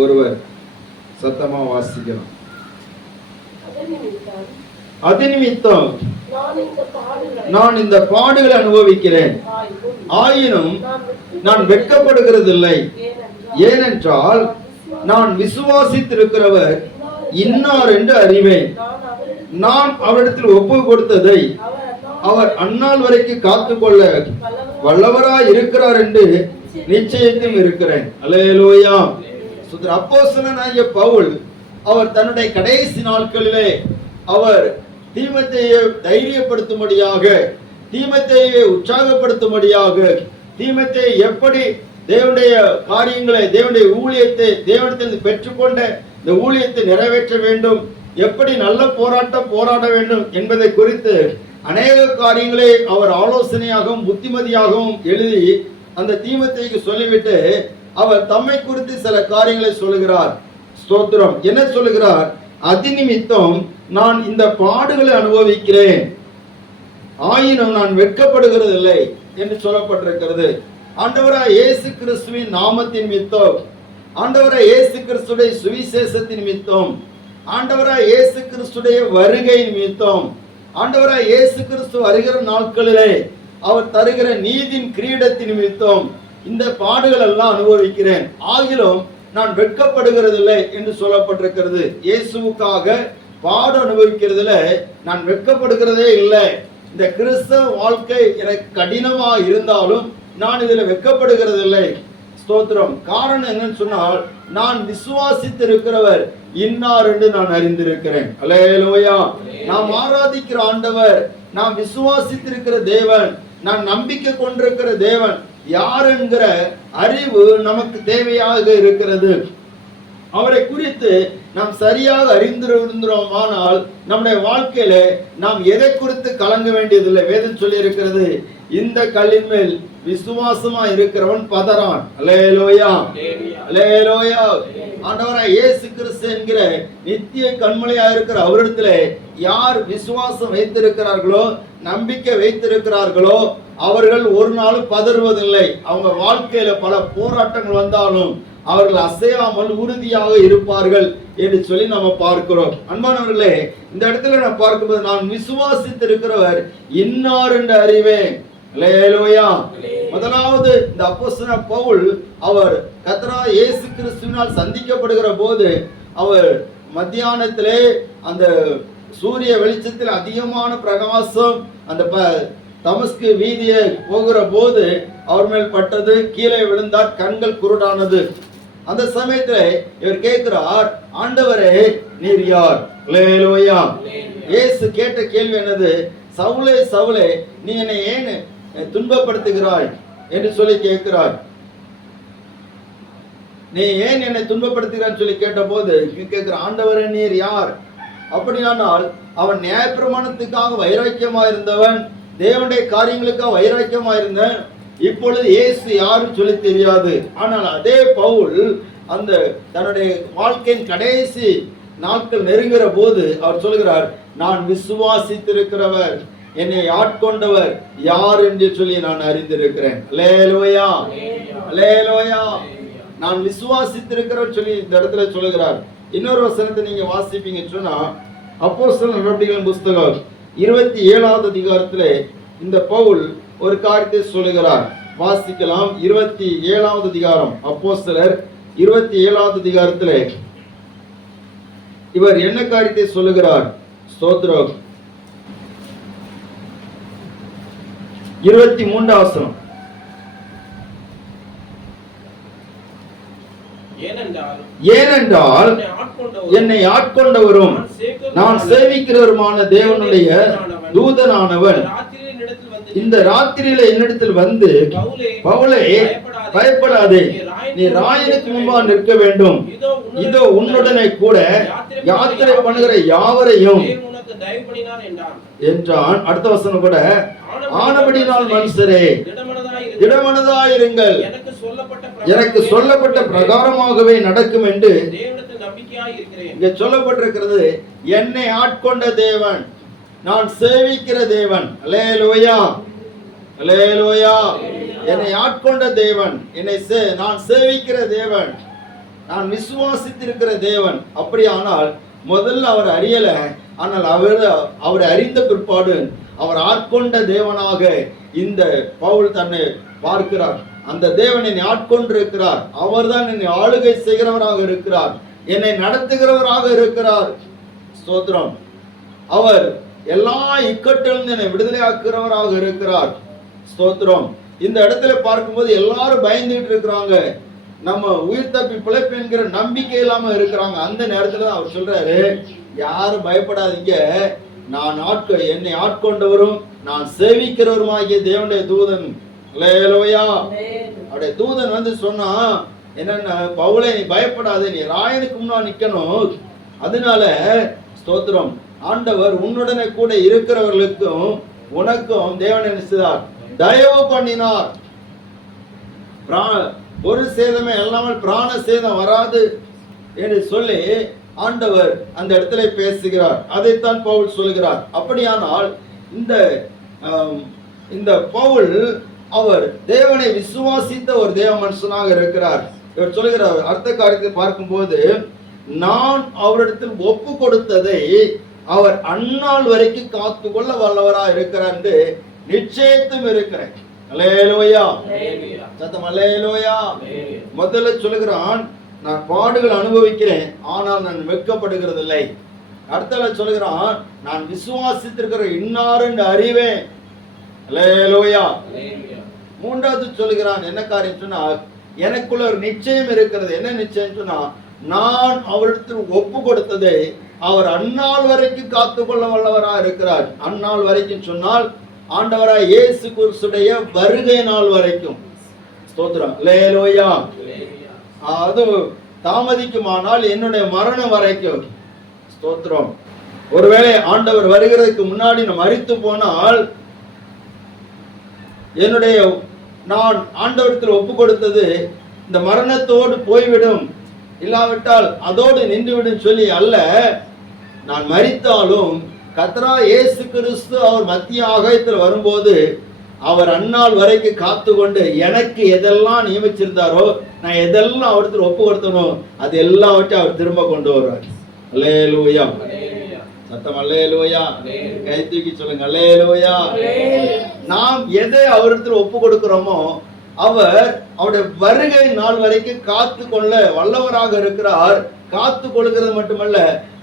ஒருவர் சத்தமா வாசிக்கலாம். அது நிமித்தம் நான் இந்த பாடுகளை அனுபவிக்கிறேன், ஆயினும் நான் வெட்கப்படுகிறதில்லை. ஏனென்றால் நான் விசுவாசித்திருக்கிறவர் இன்னார் என்று அறிவேன். நான் அவரிடத்தில் ஒப்பு கொடுத்ததை அவர் அந்நாள் வரைக்கும் காத்துக்கொள்ள வல்லவராய் இருக்கிறார் என்று நிச்சயத்தும் இருக்கிறேன். அல்லேலூயா. அப்போஸ்தலனாகிய பவுல் அவர் தன்னுடைய கடைசி நாட்களிலே அவர் தீமோத்தேயுவை தைரியப்படுத்தும்படியாக, தீமோத்தேயுவை உற்சாகப்படுத்தும்படியாக, தீமோத்தேயு எப்படி தேவனுடைய காரியங்களை, தேவனுடைய ஊழியத்தை, தேவனிடத்தில் பெற்றுக்கொண்ட இந்த ஊழியத்தை நிறைவேற்ற வேண்டும், எப்படி நல்ல போராட்டம் போராட வேண்டும் என்பதை குறித்து அநேக காரியங்களை அவர் ஆலோசனையாகவும் புத்திமதியாகவும் எழுதி அந்த தீமோத்தேயுக்கு சொல்லிவிட்டு அவர் தம்மை குறித்து சில காரியங்களை சொல்லுகிறார். ஸ்தோத்திரம். என்ன சொல்லுகிறார்? அது நிமித்தம் நான் இந்த பாடுகளை அனுபவிக்கிறேன், ஆயினும் நான் வெட்கப்படுகிறதில்லை என்று சொல்லப்பட்டிருக்கிறது. ஆண்டவராய் இயேசு கிறிஸ்துவின் நாமத்தின் நிமித்தம், ஆண்டவராய் இயேசு கிறிஸ்துடைய சுவிசேஷத்தின் நிமித்தம், ஆண்டவராய் இயேசு கிறிஸ்துடைய வருகை நிமித்தம், ஆண்டவராய் இயேசு கிறிஸ்து வருகிற நாட்களிலே அவர் தருகிற நீதியின் கிரீடத்தின் நிமித்தம் இந்த பாடுகள் எல்லாம் அனுபவிக்கிறேன், ஆகிலும் நான் வெட்கப்படுகிறதில்லை என்று சொல்லப்பட்டிருக்கிறது. இயேசுவுக்காக பாடு அனுபவிக்கிறதுல நான் வெட்கப்படுகிறதே இல்லை. இந்த கிறிஸ்தவ வாழ்க்கை எனக்கு கடினமா இருந்தாலும் நான் இதில் வெட்கப்படுகிறதில்லை. ஸ்தோத்திரம். காரணம் என்னன்னு சொன்னால், நான் விசுவாசித்திருக்கிறவர் இன்னார் என்று நான் அறிந்திருக்கிறேன். அல்லேலூயா. நாம் ஆராதிக்கிற ஆண்டவர், நாம் விசுவாசித்திருக்கிற தேவன், நான் நம்பிக்கை கொண்டிருக்கிற தேவன் யார் என்கிற அறிவு நமக்கு தேவையாக இருக்கிறது. அவரை குறித்து நாம் சரியாக அறிந்திருந்தோமானால் நம்முடைய வாழ்க்கையில நாம் எதை குறித்து கலங்க வேண்டியதில்லை. வேதம் சொல்லி இருக்கிறது, இந்த கல்லின் மேல் விசுவாசமா இருக்கிறவன் பதறான். அல்லேலூயா, அல்லேலூயா. ஆண்டவராய் இயேசு கிறிஸ்து என்கிற நித்திய கண்மலையா இருக்கிற அவரிடத்துல யார் விசுவாசம் வைத்திருக்கிறார்களோ, நம்பிக்கை வைத்திருக்கிறார்களோ, அவர்கள் ஒரு நாளும் பதறுவதில்லை. அவங்க வாழ்க்கையில பல போராட்டங்கள் வந்தாலும் அவர்கள் அசையாமல் உறுதியாக இருப்பார்கள் என்று சொல்லி நம்ம பார்க்கிறோம். அன்பானவர்களே, இந்த இடத்துல நான் பார்க்கும்போது நான் விசுவாசித்திருக்கிறவர் இன்னார் என்று அறிவேன். அல்லேலூயா. முதலாவது இந்த அப்போஸ்தலனாகிய பவுல் அவர் கர்த்தராகிய இயேசு கிறிஸ்துவினால் சந்திக்கப்படுகிற போது அவர் மத்தியானத்திலே அந்த சூரிய வெளிச்சத்தில் அதிகமான பிரகாசம் அந்த தமஸ்கு வீதியை போகிற போது அவர் மேல் பட்டது, கீழே விழுந்தார், கண்கள் குருடானது. அந்த சமயத்தில் இவர் கேட்கிறார், ஆண்டவரே நீர் யார்? அல்லேலூயா. இயேசு கேட்ட கேள்வி என்னது? சவுலே சவுலே, நீ என்னை ஏன் துன்பப்படுத்துகிறாய் என்று சொல்லி கேட்கிறார். நீ ஏன் என்னை துன்பப்படுத்துகிறான்னு சொல்லி கேட்ட போது கேட்கிற, ஆண்டவரே நீர் யார்? அப்படியானால் அவன் நியாயப்பிரமாணத்துக்காக வைராக்கியமா இருந்தவன், தேவனுடைய காரியங்களுக்காக வைராக்கியமா இருந்தவன். இப்பொழுது இயேசு யாருன்னு சொல்லி தெரியாது. ஆனால் அதே பவுல் அந்த தன்னுடைய வாழ்க்கையின் கடைசி நாட்கள் நெருங்குற போது அவர் சொல்கிறார், நான் விசுவாசித்திருக்கிறவர், என்னை ஆட்கொண்டவர் யார் என்று சொல்லி நான் அறிந்திருக்கிறேன். அல்லேலூயா, அல்லேலூயா. நான் விசுவாசித்திருக்கிறவர் சொல்லி இந்த இடத்துல சொல்லுகிறார். இன்னொரு வசனத்தை நீங்க வாசிப்பீங்க சொன்னா, அப்போஸ்தலர் நடவடிக்கைகளின் புஸ்தகம் 27வது அதிகாரத்திலே இந்த பவுல் ஒரு காரியத்தை சொல்லுகிறார். வாசிக்கலாம். 27வது அதிகாரம், அப்போஸ்தலர் 27வது அதிகாரத்திலே இவர் என்ன காரியத்தை சொல்லுகிறார்? ஸ்தோத்திரம். 23வது வசனம். ஏனென்றால் என்னை ஆட்கொண்டவரும் நான் சேவிக்கிறவருமான தேவனுடைய தூதனானவன் இந்த ராத்திரியில என்னிடத்தில் வந்து, பவுலே பயப்படாதே, நீ ராயனுக்கு முன்பா நிற்க வேண்டும், இதோ உன்னுடனே கூட யாத்திரை பண்ணுகிற யாவரையும் என்றான். அடுத்த வசனம் கூட, ஆனபடினால் மனுஷரே திடமனதாயிருங்கள், எனக்கு சொல்லப்பட்ட பிரகாரமாகவே நடக்கும் என்று இங்க சொல்லப்பட்டிருக்கிறது. என்னை ஆட்கொண்ட தேவன், நான் சேவிக்கிற தேவன். அல்லேலூயா, அல்லேலூயா. என்னை ஆட்கொண்ட தேவன், நான் சேவிக்கிற தேவன். நான் விசுவாசித்திருக்கிற தேவன். அப்படியானால் முதல்ல அவர் அறியல, ஆனால் அவரை அறிந்த பிற்பாடு அவர் ஆட்கொண்ட தேவனாக இந்த பவுல் தன்னை பார்க்கிறார். அந்த தேவன் என்னை ஆட்கொண்டிருக்கிறார், அவர்தான் என்னை ஆளுகை செய்கிறவராக இருக்கிறார், என்னை நடத்துகிறவராக இருக்கிறார். ஸ்தோத்திரம். அவர் எல்லா இக்கட்டிலிருந்து என்னை விடுதலையாக்குறவராக இருக்கிறார். ஸ்தோத்திரம். இந்த இடத்துல பார்க்கும்போது எல்லாரும் பயந்துகிட்டு இருக்கிறாங்க, நம்ம உயிர் தப்பி பிழைப்பு என்கிற நம்பிக்கை இல்லாம இருக்கிறாங்க. அந்த நேரத்துல அவர் சொல்றாரு, யாரும் பயப்படாதீங்க, நான் என்னை ஆட்கொண்டவரும் நான் சேவிக்கிறவருமாகிய தேவனுடைய தூதன். அல்லேலூயா. அவருடைய தூதன் வந்து சொன்னா என்னன்னா, பவுலே நீ பயப்படாதே, நீ ராயனுக்கு முன்னாடி நிக்கணும். அதனால ஸ்தோத்திரம், ஆண்டவர் உன்னுடனே கூட இருக்கிறவர்களுக்கும் உனக்கும் தேவன் நினைச்சார், தயவு பண்ணினார். ஒரு சேதமே இல்லாமல் பிராண சேதம் வராது என்று சொல்லி ஆண்டவர் அந்த இடத்துல பேசுகிறார். அதைத்தான் பவுல் சொல்கிறார். அப்படியானால் இந்த பவுல் அவர் தேவனை விசுவாசித்த ஒரு தேவ மனுஷனாக இருக்கிறார். இவர் சொல்கிறார் அர்த்த காரியத்தை பார்க்கும்போது, நான் அவரிடத்தில் ஒப்பு கொடுத்ததை அவர் அந்நாள் வரைக்கும் காத்து கொள்ள வல்லவராக இருக்கிறார் என்று நிச்சயத்தும் இருக்கிறேன். அல்லேலூயா. சத்தம் அல்லேலூயா. முதல்ல சொல்லுகிறான், நான் பாடுகள் அனுபவிக்கிறேன், ஆனால் நான் வெட்கப்படுகிறது இல்லை. அடுத்த சொல்லுகிறான், நான் விசுவாசித்திருக்கிற இன்னார் என்று அறிவேன். அல்லேலூயா. மூன்றாவது சொல்லுகிறான், என்ன காரியம் சொன்னா, எனக்குள்ள ஒரு நிச்சயம் இருக்கிறது. என்ன நிச்சயம் சொன்னா, நான் அவரிடத்தில் ஒப்பு கொடுத்ததை அவர் அந்நாள் வரைக்கும் காத்துக்கொள்ள வல்லவராக இருக்கிறார். அந்நாள் வரைக்கும் சொன்னால் ஆண்டவராய் இயேசு கிறிஸ்துடைய வருகை நாள் வரைக்கும். ஸ்தோத்திரம். அல்லேலூயா. அது தாமதிக்குமானால் என்னுடைய மரணம் வரைக்கும். ஸ்தோத்திரம். ஒருவேளை ஆண்டவர் வருகிறதுக்கு முன்னாடி நான் மரித்து போனால் நான் ஆண்டவரத்தில் ஒப்பு கொடுத்தது இந்த மரணத்தோடு போய்விடும், இல்லாவிட்டால் அதோடு நின்றுவிடும் சொல்லி அல்ல. நான் மரித்தாலும் கர்த்தராகிய இயேசு கிறிஸ்து அவர் மத்திய ஆகாயத்தில் வரும்போது அவர் அந்நாள் வரைக்கும் காத்து கொண்டு எனக்கு எதெல்லாம் நியமிச்சிருந்தாரோ, நான் எதெல்லாம் அவரிடத்தில் ஒப்பு கொடுத்தனோ அது எல்லாவற்றையும் அவர் திரும்ப கொண்டு வருவார். அல்லேலூயா. சத்தம் அல்லேலூயா. கை தூக்கி சொல்லுங்க அல்லேலூயா. நாம் எதை அவரிடத்தில் ஒப்பு கொடுக்கிறோமோ அவருடைய வருகை நாள் வரைக்கும் காத்து கொள்ள வல்லவராக இருக்கிறார். காத்து கொள்கிறது மட்டுமல்ல,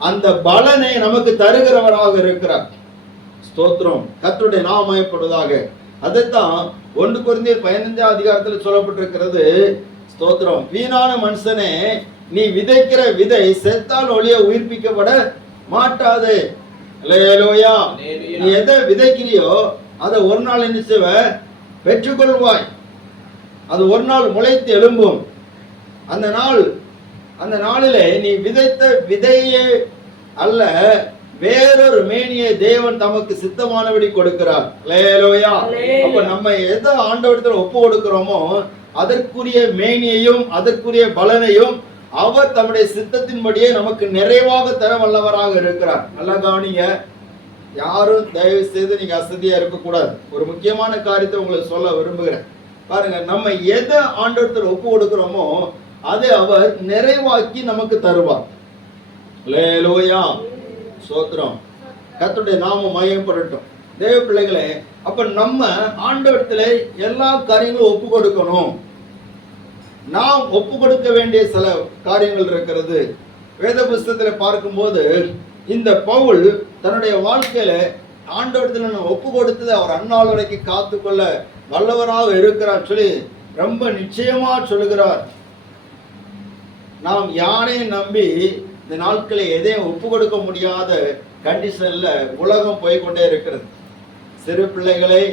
அந்த பலனை நமக்கு தருகிறவராக இருக்கிறார். ஸ்தோத்திரம். கர்த்தருடைய நாமம் மகிமைப்படுவதாக. அதைத்தான் 1 கொரிந்தியர் 15 அதிகாரத்தில் சொல்லப்பட்டிருக்கிறது. ஸ்தோத்திரம். வீணான மனுஷனே, நீ விதைக்கிற விதை செத்தால் ஒழிய உயிர்ப்பிக்கப்பட மாட்டாது. அல்லேலூயா. நீ எதை விதைக்கிறியோ அதை ஒரு நாள் என்ன செய்வ, பெற்றுக்கொள்வாய். அது ஒரு நாள் முளைத்து எழும்பும். அந்த நாளிலே நீ விதைத்த விதையே அல்ல, வேறொரு மேனியை தேவன் தமக்கு சித்தமானபடி கொடுக்கிறார். அல்லேலூயா. அப்ப நம்ம எதை ஆண்டவரிடத்தில் ஒப்பு கொடுக்கிறோமோ அதற்குரிய மேனியையும் அதற்குரிய பலனையும் அவர் தம்முடைய சித்தத்தின்படியே நமக்கு நிறைவாக தர வல்லவராக இருக்கிறார். நல்லா கவனிங்க. யாரும் தயவு செய்து நீங்க அசதியா இருக்கக்கூடாது. ஒரு முக்கியமான காரியத்தை உங்களுக்கு சொல்ல விரும்புகிறேன். பாருங்க, நம்ம எதை ஆண்டவரிடத்தில் ஒப்பு கொடுக்கிறோமோ அதை அவர் நிறைவாக்கி நமக்கு தருவார். அல்லேலூயா. ஸ்தோத்திரம். கர்த்தருடைய நாமம் மகிமைப்படட்டும். தேவ பிள்ளைகளே, அப்ப நம்ம ஆண்டவரிடத்தில் எல்லா காரியங்களும் ஒப்பு கொடுக்கணும். நாம் ஒப்பு கொடுக்க வேண்டிய சில காரியங்கள் இருக்கிறது. வேத புஸ்தகத்தில் பார்க்கும்போது இந்த பவுல் தன்னுடைய வாழ்க்கையில ஆண்டவரிடத்தில் ஒப்பு கொடுத்தது அவர் அந்நாள் வரைக்கும் காத்துக்கொள்ள வல்லவராக இருக்கிறார் சொல்லி ரொம்ப நிச்சயமா சொல்லுகிறார். நாம் யாரையும் நம்பி இந்த நாட்களில் எதையும் ஒப்பு கொடுக்க முடியாத கண்டிஷன்ல உலகம் போய்கொண்டே இருக்கிறது. சிறு பிள்ளைகளை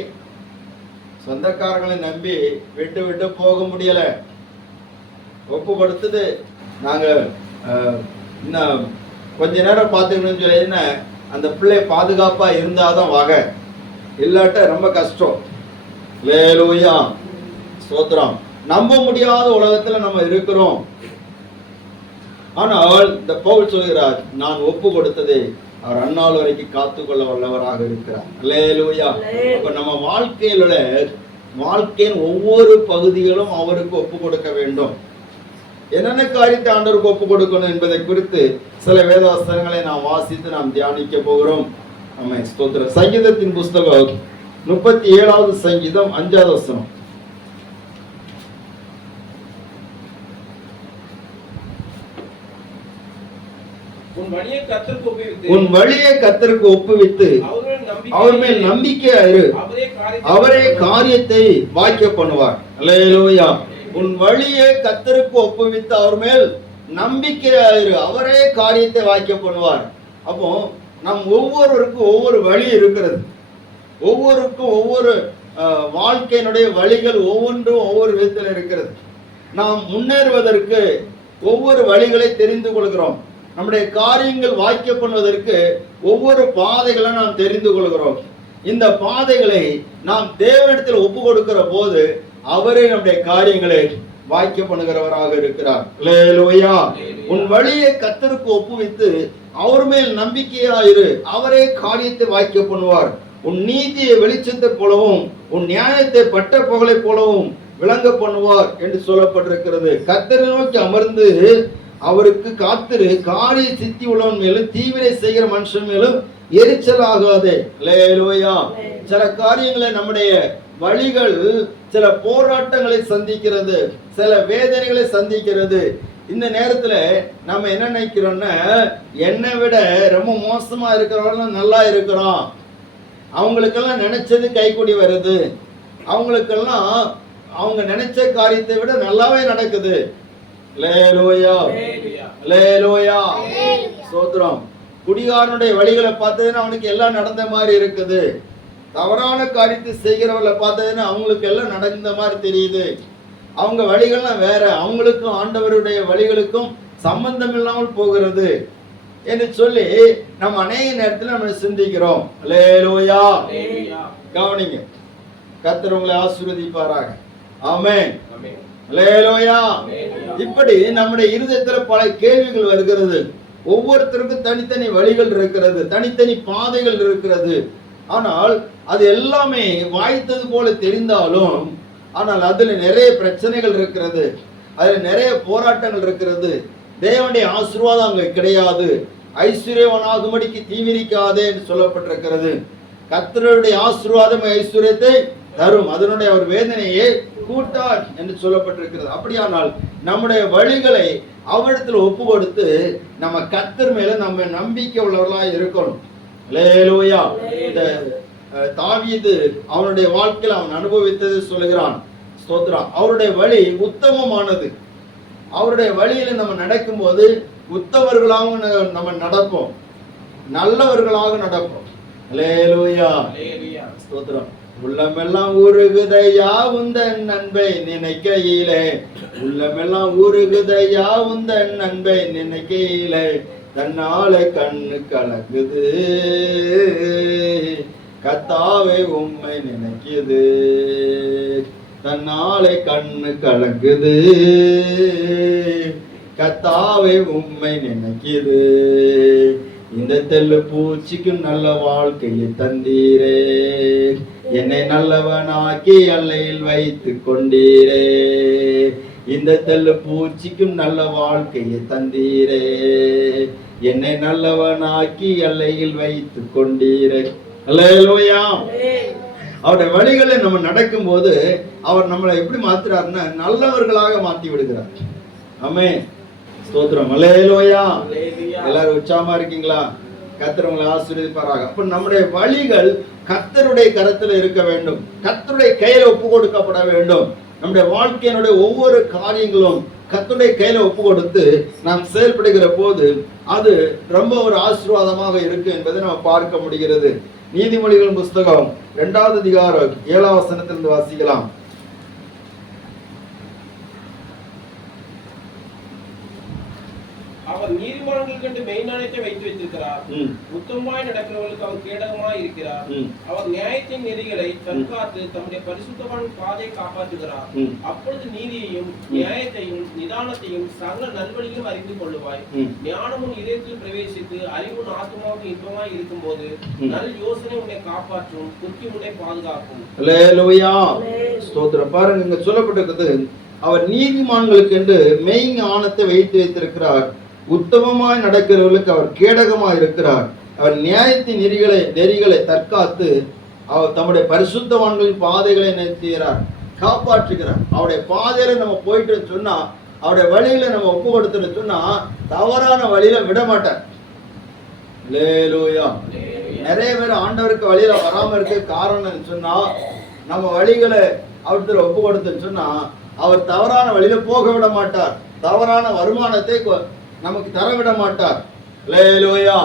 சொந்தக்காரங்களை நம்பி விட்டு விட்டு போக முடியல. ஒப்பு கொடுத்தது நாங்க இன்னும் கொஞ்ச நேரம் பார்த்துக்கணும்னு சொல்லி அந்த பிள்ளை பாதுகாப்பா இருந்தாதான் வகை, இல்லாட்ட ரொம்ப கஷ்டம். அல்லேலூயா. ஸ்தோத்திரம். நம்ப முடியாத உலகத்துல நம்ம இருக்கிறோம். ஆனால் இந்த பவுல் சொல்கிறார், நான் ஒப்பு கொடுத்ததை அவர் அந்நாள் வரைக்கும் காத்துக்கொள்ள வல்லவராக இருக்கிறார். அல்லேலூயா. அப்ப நம்ம வாழ்க்கையின் ஒவ்வொரு பகுதிகளும் அவருக்கு ஒப்பு கொடுக்க வேண்டும். என்னென்ன காரியத்தை ஆண்டவருக்கு ஒப்பு கொடுக்கணும் என்பதை குறித்து சில வேதாஸ்தங்களை நாம் வாசித்து நாம் தியானிக்க போகிறோம். ஆமென். ஸ்தோத்திரம். சங்கீதத்தின் புஸ்தகம் 37வது சங்கீதம் 5வது வசனம். உன் வழியை கர்த்தருக்கு ஒப்புவித்து அவர் மேல் நம்பிக்கையாயிரு, அவரே காரியத்தை வாய்க்க பண்ணுவார். அல்லேலூயா. உன் வழியை கர்த்தருக்கு ஒப்புவித்து அவர் மேல் நம்பிக்கையாயிரு, அவரே காரியத்தை வாய்க்க பண்ணுவார். அப்போ நம் ஒவ்வொருவருக்கும் ஒவ்வொரு வழி இருக்கிறது. ஒவ்வொருக்கும் ஒவ்வொரு வாழ்க்கையினுடைய வழிகள் ஒவ்வொன்றும் ஒவ்வொரு விதத்தில் இருக்கிறது. நாம் முன்னேறுவதற்கு ஒவ்வொரு வழிகளை தெரிந்து கொள்கிறோம். நம்முடைய காரியங்கள் வாய்க்க பண்ணுவதற்கு ஒவ்வொரு பாதைகளை நாம் தெரிந்து கொள்கிறோம். இந்த பாதைகளை நாம் தேவனிடத்தில் ஒப்பு கொடுக்கிற போது அவரே நம்முடைய காரியங்களை வாய்க்க பண்ணுகிறவராக இருக்கிறார். அல்லேலூயா. உன் வழியை கர்த்தருக்கு ஒப்புவித்து அவர் மேல் நம்பிக்கையாயிரு, அவரே காரியத்தை வாய்க்க பண்ணுவார். உன் நீதியை வெளிச்சத்தை போலவும் உன் நியாயத்தை பட்ட புகழை போலவும் விளங்க பண்ணுவார் என்று சொல்லப்பட்டிருக்கிறது. கர்த்தரை நோக்கி அமர்ந்து அவருக்கு காத்திரு, காரிய சித்தி உள்ளவன் மேலும் தீவிரை செய்கிற மனுஷன் மேலும் எரிச்சல் ஆகாதே. அல்லேலூயா. சில காரியங்களை நம்முடைய வழிகள் சில போராட்டங்களை சந்திக்கிறது, சில வேதனைகளை சந்திக்கிறது. இந்த நேரத்துல நம்ம என்ன நினைக்கிறோம்னா, என்னை விட ரொம்ப மோசமா இருக்கிறவங்க நல்லா இருக்கிறோம், அவங்களுக்கெல்லாம் நினைச்சது கைக்கூடி வருது, அவங்களுக்கெல்லாம் அவங்க நினைச்ச காரியத்தை விட நல்லாவே நடக்குது. அல்லேலூயா. அல்லேலூயா. ஸ்தோத்திரம். குடிகாரனுடைய வழிகளை பார்த்ததுன்னா அவனுக்கு எல்லாம் நடந்த மாதிரி இருக்குது. தவறான காரியத்தை செய்கிறவர்களை பார்த்ததுன்னா அவங்களுக்கு எல்லாம் நடந்த மாதிரி தெரியுது. அவங்க வழிகள்லாம் வேற, அவங்களுக்கும் ஆண்டவருடைய வழிகளுக்கும் சம்பந்தம் இல்லாமல் போகிறது என்று சொல்லி நம்ம அநேக நேரத்தில் நம்ம சிந்திக்கிறோம். அல்லேலூயா. கவனிங்க. கர்த்தர் உங்களை ஆசீர்வதிப்பாராக. ஆமென். அல்லேலூயா. இப்படி நம்முடைய இருதயத்துல பல கேள்விகள் வருகிறது. ஒவ்வொருத்தருக்கும் தனித்தனி வழிகள் இருக்கிறது, தனித்தனி பாதைகள் இருக்கிறது. ஆனால் அது எல்லாமே வாய்த்தது போல தெரிந்தாலும் ஆனால் அதுல நிறைய பிரச்சனைகள் இருக்கிறது, அதுல நிறைய போராட்டங்கள் இருக்கிறது. தேவனுடைய ஆசீர்வாதம் அங்க கிடையாது. ஐஸ்வர்யவனாகும்படிக்கு தீவிரிக்காதே என்று சொல்லப்பட்டிருக்கிறது. கர்த்தருடைய ஆசீர்வாதம் ஐஸ்வர்யத்தை தரும், அதனுடைய அவர் வேதனையை கூட்டார் என்று சொல்லப்பட்டிருக்கிறது. அப்படியானால் நம்முடைய வழிகளை அவரிடத்தில் ஒப்பு கொடுத்து நம்ம கர்த்தர் மேல நம்ம நம்பிக்கை உள்ளவர்களாக இருக்கணும். அல்லேலூயா. இந்த தாவீது அவனுடைய வாழ்க்கையில் அவன் அனுபவித்தது சொல்லுகிறான். ஸ்தோத்திரம். அவருடைய வழி உத்தமமானது. அவருடைய வழியில நம்ம நடக்கும் போது உத்தமர்களாக நம்ம நடப்போம், நல்லவர்களாக நடப்போம். அல்லேலூயா. ஸ்தோத்திரம். உள்ளமெல்லாம் உருகுதையா உந்தன் அன்பை நினைக்கையிலே, உள்ளமெல்லாம் உருகுதையா உந்தன் அன்பை நினைக்கையிலே, தன்னால கண்ணு கலங்குது கர்த்தாவே உம்மை நினைக்குது, தன்னாலே கண்ணு கலங்குது கர்த்தாவே உம்மை நினைக்குது. இந்த தெல்லு பூச்சிக்கும் நல்ல வாழ்க்கையை தந்தீரே, என்னை நல்லவனாக்கி எல்லையில் வைத்து கொண்டீரே. இந்த தெல்லு பூச்சிக்கும் நல்ல வாழ்க்கையை தந்தீரே, என்னை நல்லவனாக்கி எல்லையில் வைத்து கொண்டீரே. அல்லேலூயா. அவருடைய வழிகளை நம்ம நடக்கும் போது அவர் நம்மளை எப்படி மாத்துறாருன்னா நல்லவர்களாக மாத்தி விடுகிறார். ஆமென். ஸ்தோத்திரம். அல்லேலூயா. எல்லாரும் உற்சாகமா இருக்கீங்களா? கர்த்தர் உங்களை ஆசீர்வதிப்பாராக. அப்ப நம்முடைய வழிகள் கர்த்தருடைய கரத்தில் இருக்க வேண்டும், கர்த்தருடைய கையில ஒப்பு கொடுக்கப்பட வேண்டும். நம்முடைய வாழ்க்கையினுடைய ஒவ்வொரு காரியங்களும் கர்த்தருடைய கையில ஒப்பு கொடுத்து நாம் செயல்படுகிற போது அது ரொம்ப ஒரு ஆசீர்வாதமாக இருக்கு என்பதை நம்ம பார்க்க முடிகிறது. நீதிமொழிகள் புஸ்தகம் 2வது அதிகாரம் 7வது வசனத்திலிருந்து வாசிக்கலாம். அவர் நீதிமான்கள் கண்டு மெய்ஞானத்தை வைத்து வைத்திருக்கிறார், உத்தமமாய் நடக்கிறவர்களுக்கு அவர் கேடகமாய் இருக்கிறார். அவர் நியாயத்தின் நெறிகளை தற்காத்து தம்முடைய பரிசுத்தமான பாதையை காப்பாற்றுகிறார். அப்பொழுது நீதியையும் நியாயத்தையும் நிதானத்தையும் சகல நல்வழியும் அறிந்து கொள்ளுவாய். ஞானமும் இதயத்தில் பிரவேசித்து அறிவும் ஆத்மாவுக்கு இன்பமாய் இருக்கும் போது நல் யோசனை உன்னை காப்பாற்றும், புத்தி உன்னை பாதுகாக்கும். அல்லேலூயா. ஸ்தோத்திரம். பாருங்க, இங்க சொல்லப்பட்டிருக்கிறது அவர் நீதிமான்களுக்கு என்று மெய் ஞானத்தை வைத்து வைத்திருக்கிறார். உத்தமமாய் நடக்கிறவர்களுக்கு அவர் கேடகமாய் இருக்கிறார். அவர் நியாயத்தின் நெறிகளை தற்காத்து அவர் தம்முடைய பரிசுத்தவான்களின் பாதைகளை நிறுத்துகிறார், காப்பாற்றுகிறார். அவருடைய பாதையில நம்ம போயிட்டு சொன்னா, அவருடைய வழியில நம்ம ஒப்பு கொடுத்துட்டு சொன்னா, தவறான வழியில விட மாட்டார். அல்லேலூயா. நிறைய பேர் ஆண்டவருக்கு வழியில வராம இருக்க காரணம் சொன்னா, நம்ம வழிகளை அவர்கிட்ட ஒப்பு கொடுத்துன்னு சொன்னா, அவர் தவறான வழியில போக விட மாட்டார். தவறான வருமானத்தை நமக்கு தர விட மாட்டார். அல்லேலூயா.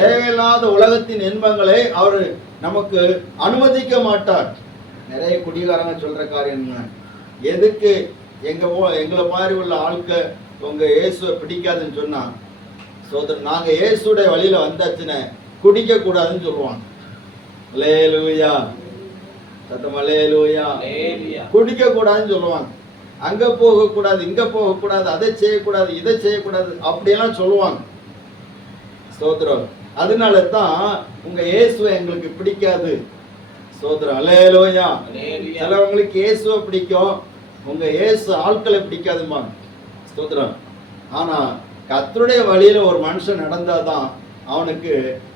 தேவையில்லாத உலகத்தின் இன்பங்களை அவர் நமக்கு அனுமதிக்க மாட்டார். நிறைய குடிகாரங்க சொல்ற காரியம் எதுக்கு எங்களை மாதிரி உள்ள ஆட்க உங்க இயேசுவை பிடிக்காதுன்னு சொன்னா, சோதரன் நாங்க இயேசுடைய வழியில வந்தாச்சுன்னு குடிக்க கூடாதுன்னு சொல்லுவாங்க. அல்லேலூயா. சத்தம் அல்லேலூயா. குடிக்க கூடாதுன்னு சொல்லுவாங்க. அங்க போக கூடாது, இங்க போக கூடாது, அதை செய்யக்கூடாது, இதை செய்யக்கூடாது, அப்படியெல்லாம் சொல்லுவாங்க. ஸ்தோத்திரம். அதனால தான் உங்க இயேசுவை எங்களுக்கு பிடிக்காது. ஸ்தோத்திரம். அல்லேலூயா. சிலவங்களுக்கு இயேசுவை பிடிக்கும், உங்க இயேசு ஆட்களை பிடிக்காதும்பாங்க. ஸ்தோத்திரம். ஆனா கர்த்தருடைய வழியில ஒரு மனுஷன் நடந்தாதான் அவனுக்கு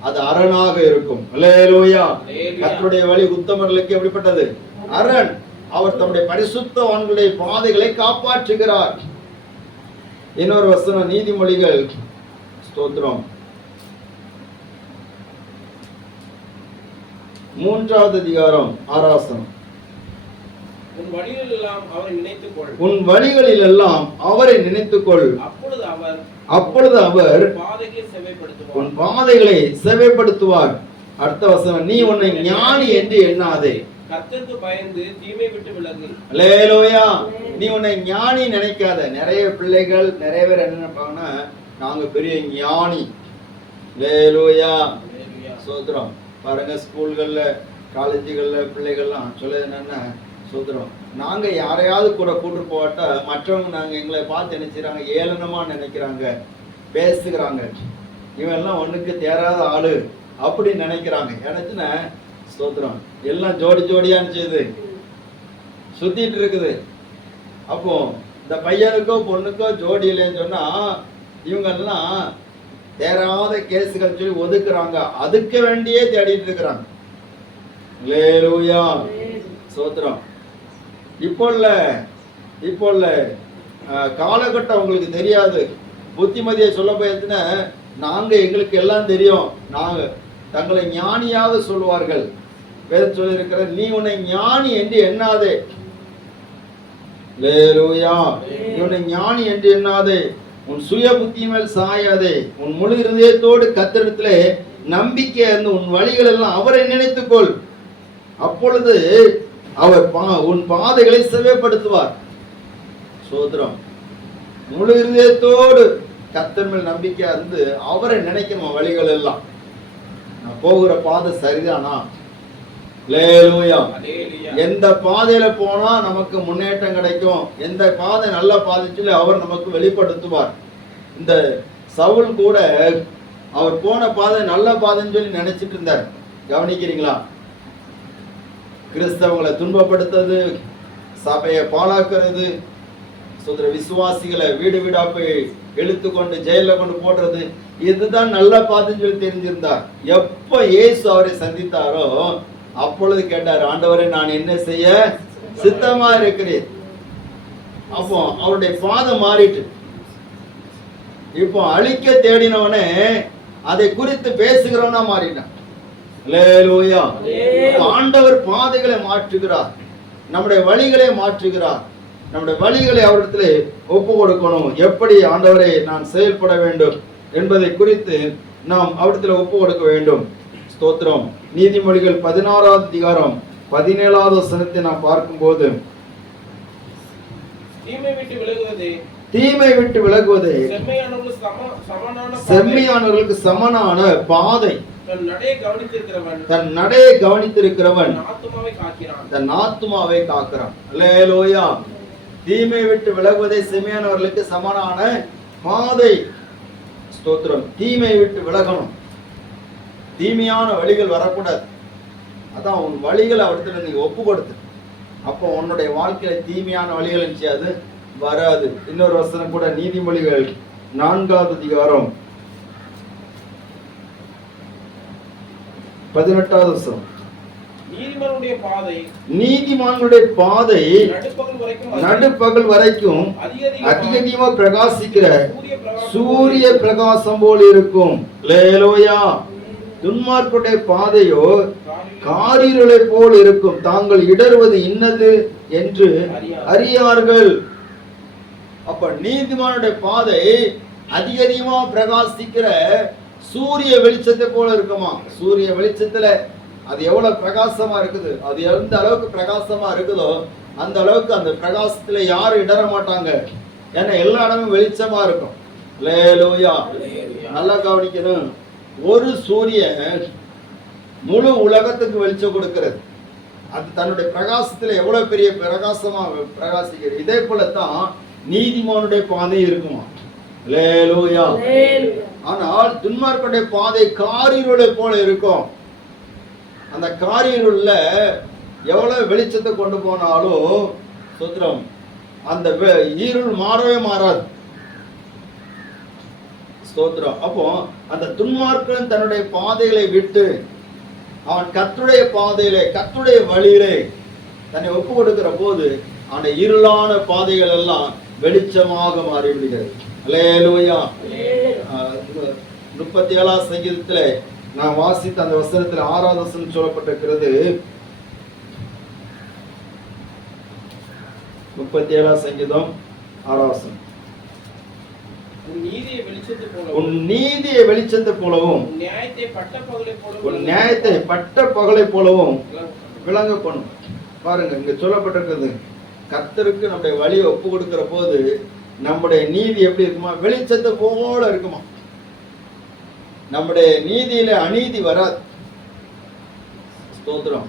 அது அரணாக இருக்கும். அல்லேலூயா. கர்த்தருடைய வழி உத்தமர்களுக்கு எப்படிப்பட்டது? அரண். அவர் தம்முடைய பரிசுத்தவான்களுடைய பாதைகளை காப்பாற்றுகிறார். இன்னொரு வசனம் நீதிமொழிகள், ஸ்தோத்திரம், 3வது அதிகாரம் 6வது வசனம். உன் வழிகளிலெல்லாம் அவரை நினைத்துக்கொள். உன் வழிகளிலெல்லாம் அவரை நினைத்துக்கொள். அப்பொழுது அவர் உன் பாதைகளை செவ்வைப்படுத்துவார். அடுத்த வசனம், நீ உன்னை ஞானி என்று எண்ணாதே. கர்த்தருக்கு பயந்து தீமை விட்டு விலகு. அல்லேலூயா. நீ உன்னை ஞானி நினைக்காத. நிறைய பிள்ளைகள் நிறைய பேர் என்ன நினைப்பாங்கன்னா, நாங்க பெரிய ஞானி. அல்லேலூயா. சோத்திரம். பாருங்க, ஸ்கூல்கள்ல காலேஜுகள்ல பிள்ளைகள்லாம் சொல்ல என்னன்னா, சோத்திரம், நாங்க யாரையாவது கூட கூட்டு போட்டா மற்றவங்க நாங்க எங்களை பார்த்து நினைச்சுறாங்க, ஏளனமா நினைக்கிறாங்க, பேசுகிறாங்க, இவெல்லாம் ஒண்ணுக்கு தேராத ஆளு அப்படி நினைக்கிறாங்க. எனச்சுன்னா ஸ்தோத்திரம், எல்லாம் ஜோடி ஜோடியா செய்து சுத்திட்டு இருக்குது. அப்போ இந்த பையனுக்கோ பொண்ணுக்கோ ஜோடி இல்லைன்னு சொன்னா இவங்க எல்லாம் தேராத கேஸுகள் சொல்லி ஒதுக்குறாங்க, அதுக்கு வேண்டியே தேடிட்டு இருக்கிறாங்க. அல்லேலூயா. சோத்திரம். இப்போ இல்ல காலகட்டம் உங்களுக்கு தெரியாது. புத்திமதியை சொல்ல போயிடுச்சுன்னா, நாங்க எங்களுக்கு எல்லாம் தெரியும், நாங்க தங்களை ஞானியாக சொல்லுவார்கள். வேதம் சொல்லியிருக்கிற, நீ உன்னை ஞானி என்று எண்ணாதே. அல்லேலூயா. நீ உன்னை ஞானி என்று எண்ணாதே, உன் சுய புத்தி மேல் சாயாதே, உன் முழு இருதயத்தோடு கர்த்தரிடத்திலே நம்பிக்கை இருந்து உன் வழிகள் எல்லாம் அவரை நினைத்துக்கொள். அப்பொழுது அவர் உன் பாதைகளை செவ்வைப்படுத்துவார். சோத்திரம். முழு இருதயத்தோடு கர்த்தர் மேல் நம்பிக்கையா இருந்து அவரை நினைக்கணும். வழிகள் எல்லாம் நான் போகிற பாதை சரிதானா? அல்லேலூயா. எந்த பாதையில போனா நமக்கு முன்னேற்றம் கிடைக்கும், எந்த பாதை நல்ல பாதை சொல்லி அவர் நமக்கு வெளிப்படுத்துவார். இந்த சவுல் கூட அவர் போன பாதை நல்ல பாதைன்னு சொல்லி நினைச்சிட்டு இருந்தார். கவனிக்கிறீங்களா? கிறிஸ்தவங்களை துன்பப்படுத்துறது, சபையை பாழாக்குறது, விசுவாசிகளை வீடு வீடா போய் இழுத்து கொண்டு ஜெயில கொண்டு போடுறது, இதுதான் நல்ல பாதைன்னு சொல்லி தெரிஞ்சிருந்தார். எப்ப இயேசு அவரை சந்தித்தாரோ அப்பொழுது கேட்டார், ஆண்டவரே, நான் என்ன செய்ய சித்தமா இருக்கிறேன். அப்போ அவருடைய பாதை மாறிட்டு, இப்போ அழிக்க தேடினவனே அதை குறித்து பேசுகிறவனா மாறினான். அல்லேலூயா. ஆண்டவர் பாதைகளை மாற்றுகிறார், நம்முடைய வழிகளை மாற்றுகிறார். நம்முடைய வழிகளை அவரிடத்திலே ஒப்பு கொடுக்கணும். எப்படி ஆண்டவரை நான் செயல்பட வேண்டும் என்பதை குறித்து நாம் அவரிடத்தில் ஒப்பு கொடுக்க வேண்டும். ஸ்தோத்திரம். நீதிமொழிகள் 16வது அதிகாரம் 17வது வசனத்தை நாம் பார்க்கும்போது, தீமை விட்டு விலகுவதே செம்மையானவர்களுக்கு சமனான பாதை. தன் நடையை கவனித்திருக்கிறவன் தன் ஆத்துமாவை காக்கிறான். அல்லேலூயா. தீமை விட்டு விலகுவதே செம்மையானவர்களுக்கு சமனான பாதை. ஸ்தோத்திரம். தீமை விட்டு விலகணும். தீமையான வழிகள் வரக்கூடாது. அதான் உன் வழிகள் அவர்கிட்ட நீ ஒப்பு கொடுத்து, அப்போ உன்னுடைய வாழ்க்கையில தீமையான வழிகள் செய்யாது வராது. இன்னொரு வசனம் கூட, நீதிமொழிகள் 4வது அதிகாரம் 18வது வசனம். நீதிமானுடைய பாதை நடுப்பகல் வரைக்கும் அதிகமா பிரகாசிக்கிற சூரிய பிரகாசம் போல் இருக்கும். அல்லேலூயா. துன்மார்க்குடைய பாதையோ காரிருளை போல் இருக்கும், தாங்கள் இடறுவது இன்னது என்று அறியார்கள். அப்ப நீதிமானுடைய பாதை அதிகமா பிரகாசிக்கிற சூரிய வெளிச்சத்தை போல இருக்குமா. சூரிய வெளிச்சத்துல அது எவ்வளவு பிரகாசமா இருக்குது, அது எந்த அளவுக்கு பிரகாசமா இருக்குதோ அந்த அளவுக்கு அந்த பிரகாசத்துல யாரும் இடற மாட்டாங்க. ஏன்னா எல்லா இடமும் வெளிச்சமா இருக்கும். அல்லேலூயா. நல்லா கவனிக்கணும். ஒரு சூரியன் முழு உலகத்துக்கு வெளிச்சம் கொடுக்கிறது. அது தன்னுடைய பிரகாசத்துல எவ்வளவு பெரிய பிரகாசமா பிரகாசிக்கிறது. இதே போலத்தான் நீதிமானுடைய பாதை இருக்குமா. அல்லேலூயா. ஆனால் துன்மார்க்கனுடைய பாதை காரிருளை போல இருக்கும். அந்த காரிருள்ல எவ்வளவு வெளிச்சத்தை கொண்டு போனாலும் சுத்திரம் அந்த ஈருள் மாறவே மாறாது. ஸ்தோத்திரம். அப்போ அந்த துன்மார்க்கன் தன்னுடைய பாதைகளை விட்டு அவன் கர்த்தருடைய பாதையிலே கர்த்தருடைய வழியிலே தன்னை ஒப்பு கொடுக்கிற போது அந்த இருளான பாதைகள் எல்லாம் வெளிச்சமாக மாறிவிடுகிறது. அல்லேலூயா. 37ஆம் சங்கீதத்துல நான் வாசித்த அந்த வசனத்துல 6வது வசனம் சொல்லப்பட்டிருக்கிறது. 37ஆம் சங்கீதம் 6ஆம் வசனம். உன் நீதியை வெளிச்சத்தை போலவும் உன் நியாயத்தை பட்ட பகலை போலவும் விளங்க பண்ணும். பாருங்க, இங்க சொல்லப்பட்டிருக்கிறது கர்த்தருக்கு நம்முடைய வழியை ஒப்பு கொடுக்கிற போது நம்முடைய நீதி எப்படி இருக்குமா, வெளிச்சத்தை போல இருக்குமா. நம்முடைய நீதியில அநீதி வராது. ஸ்தோத்திரம்.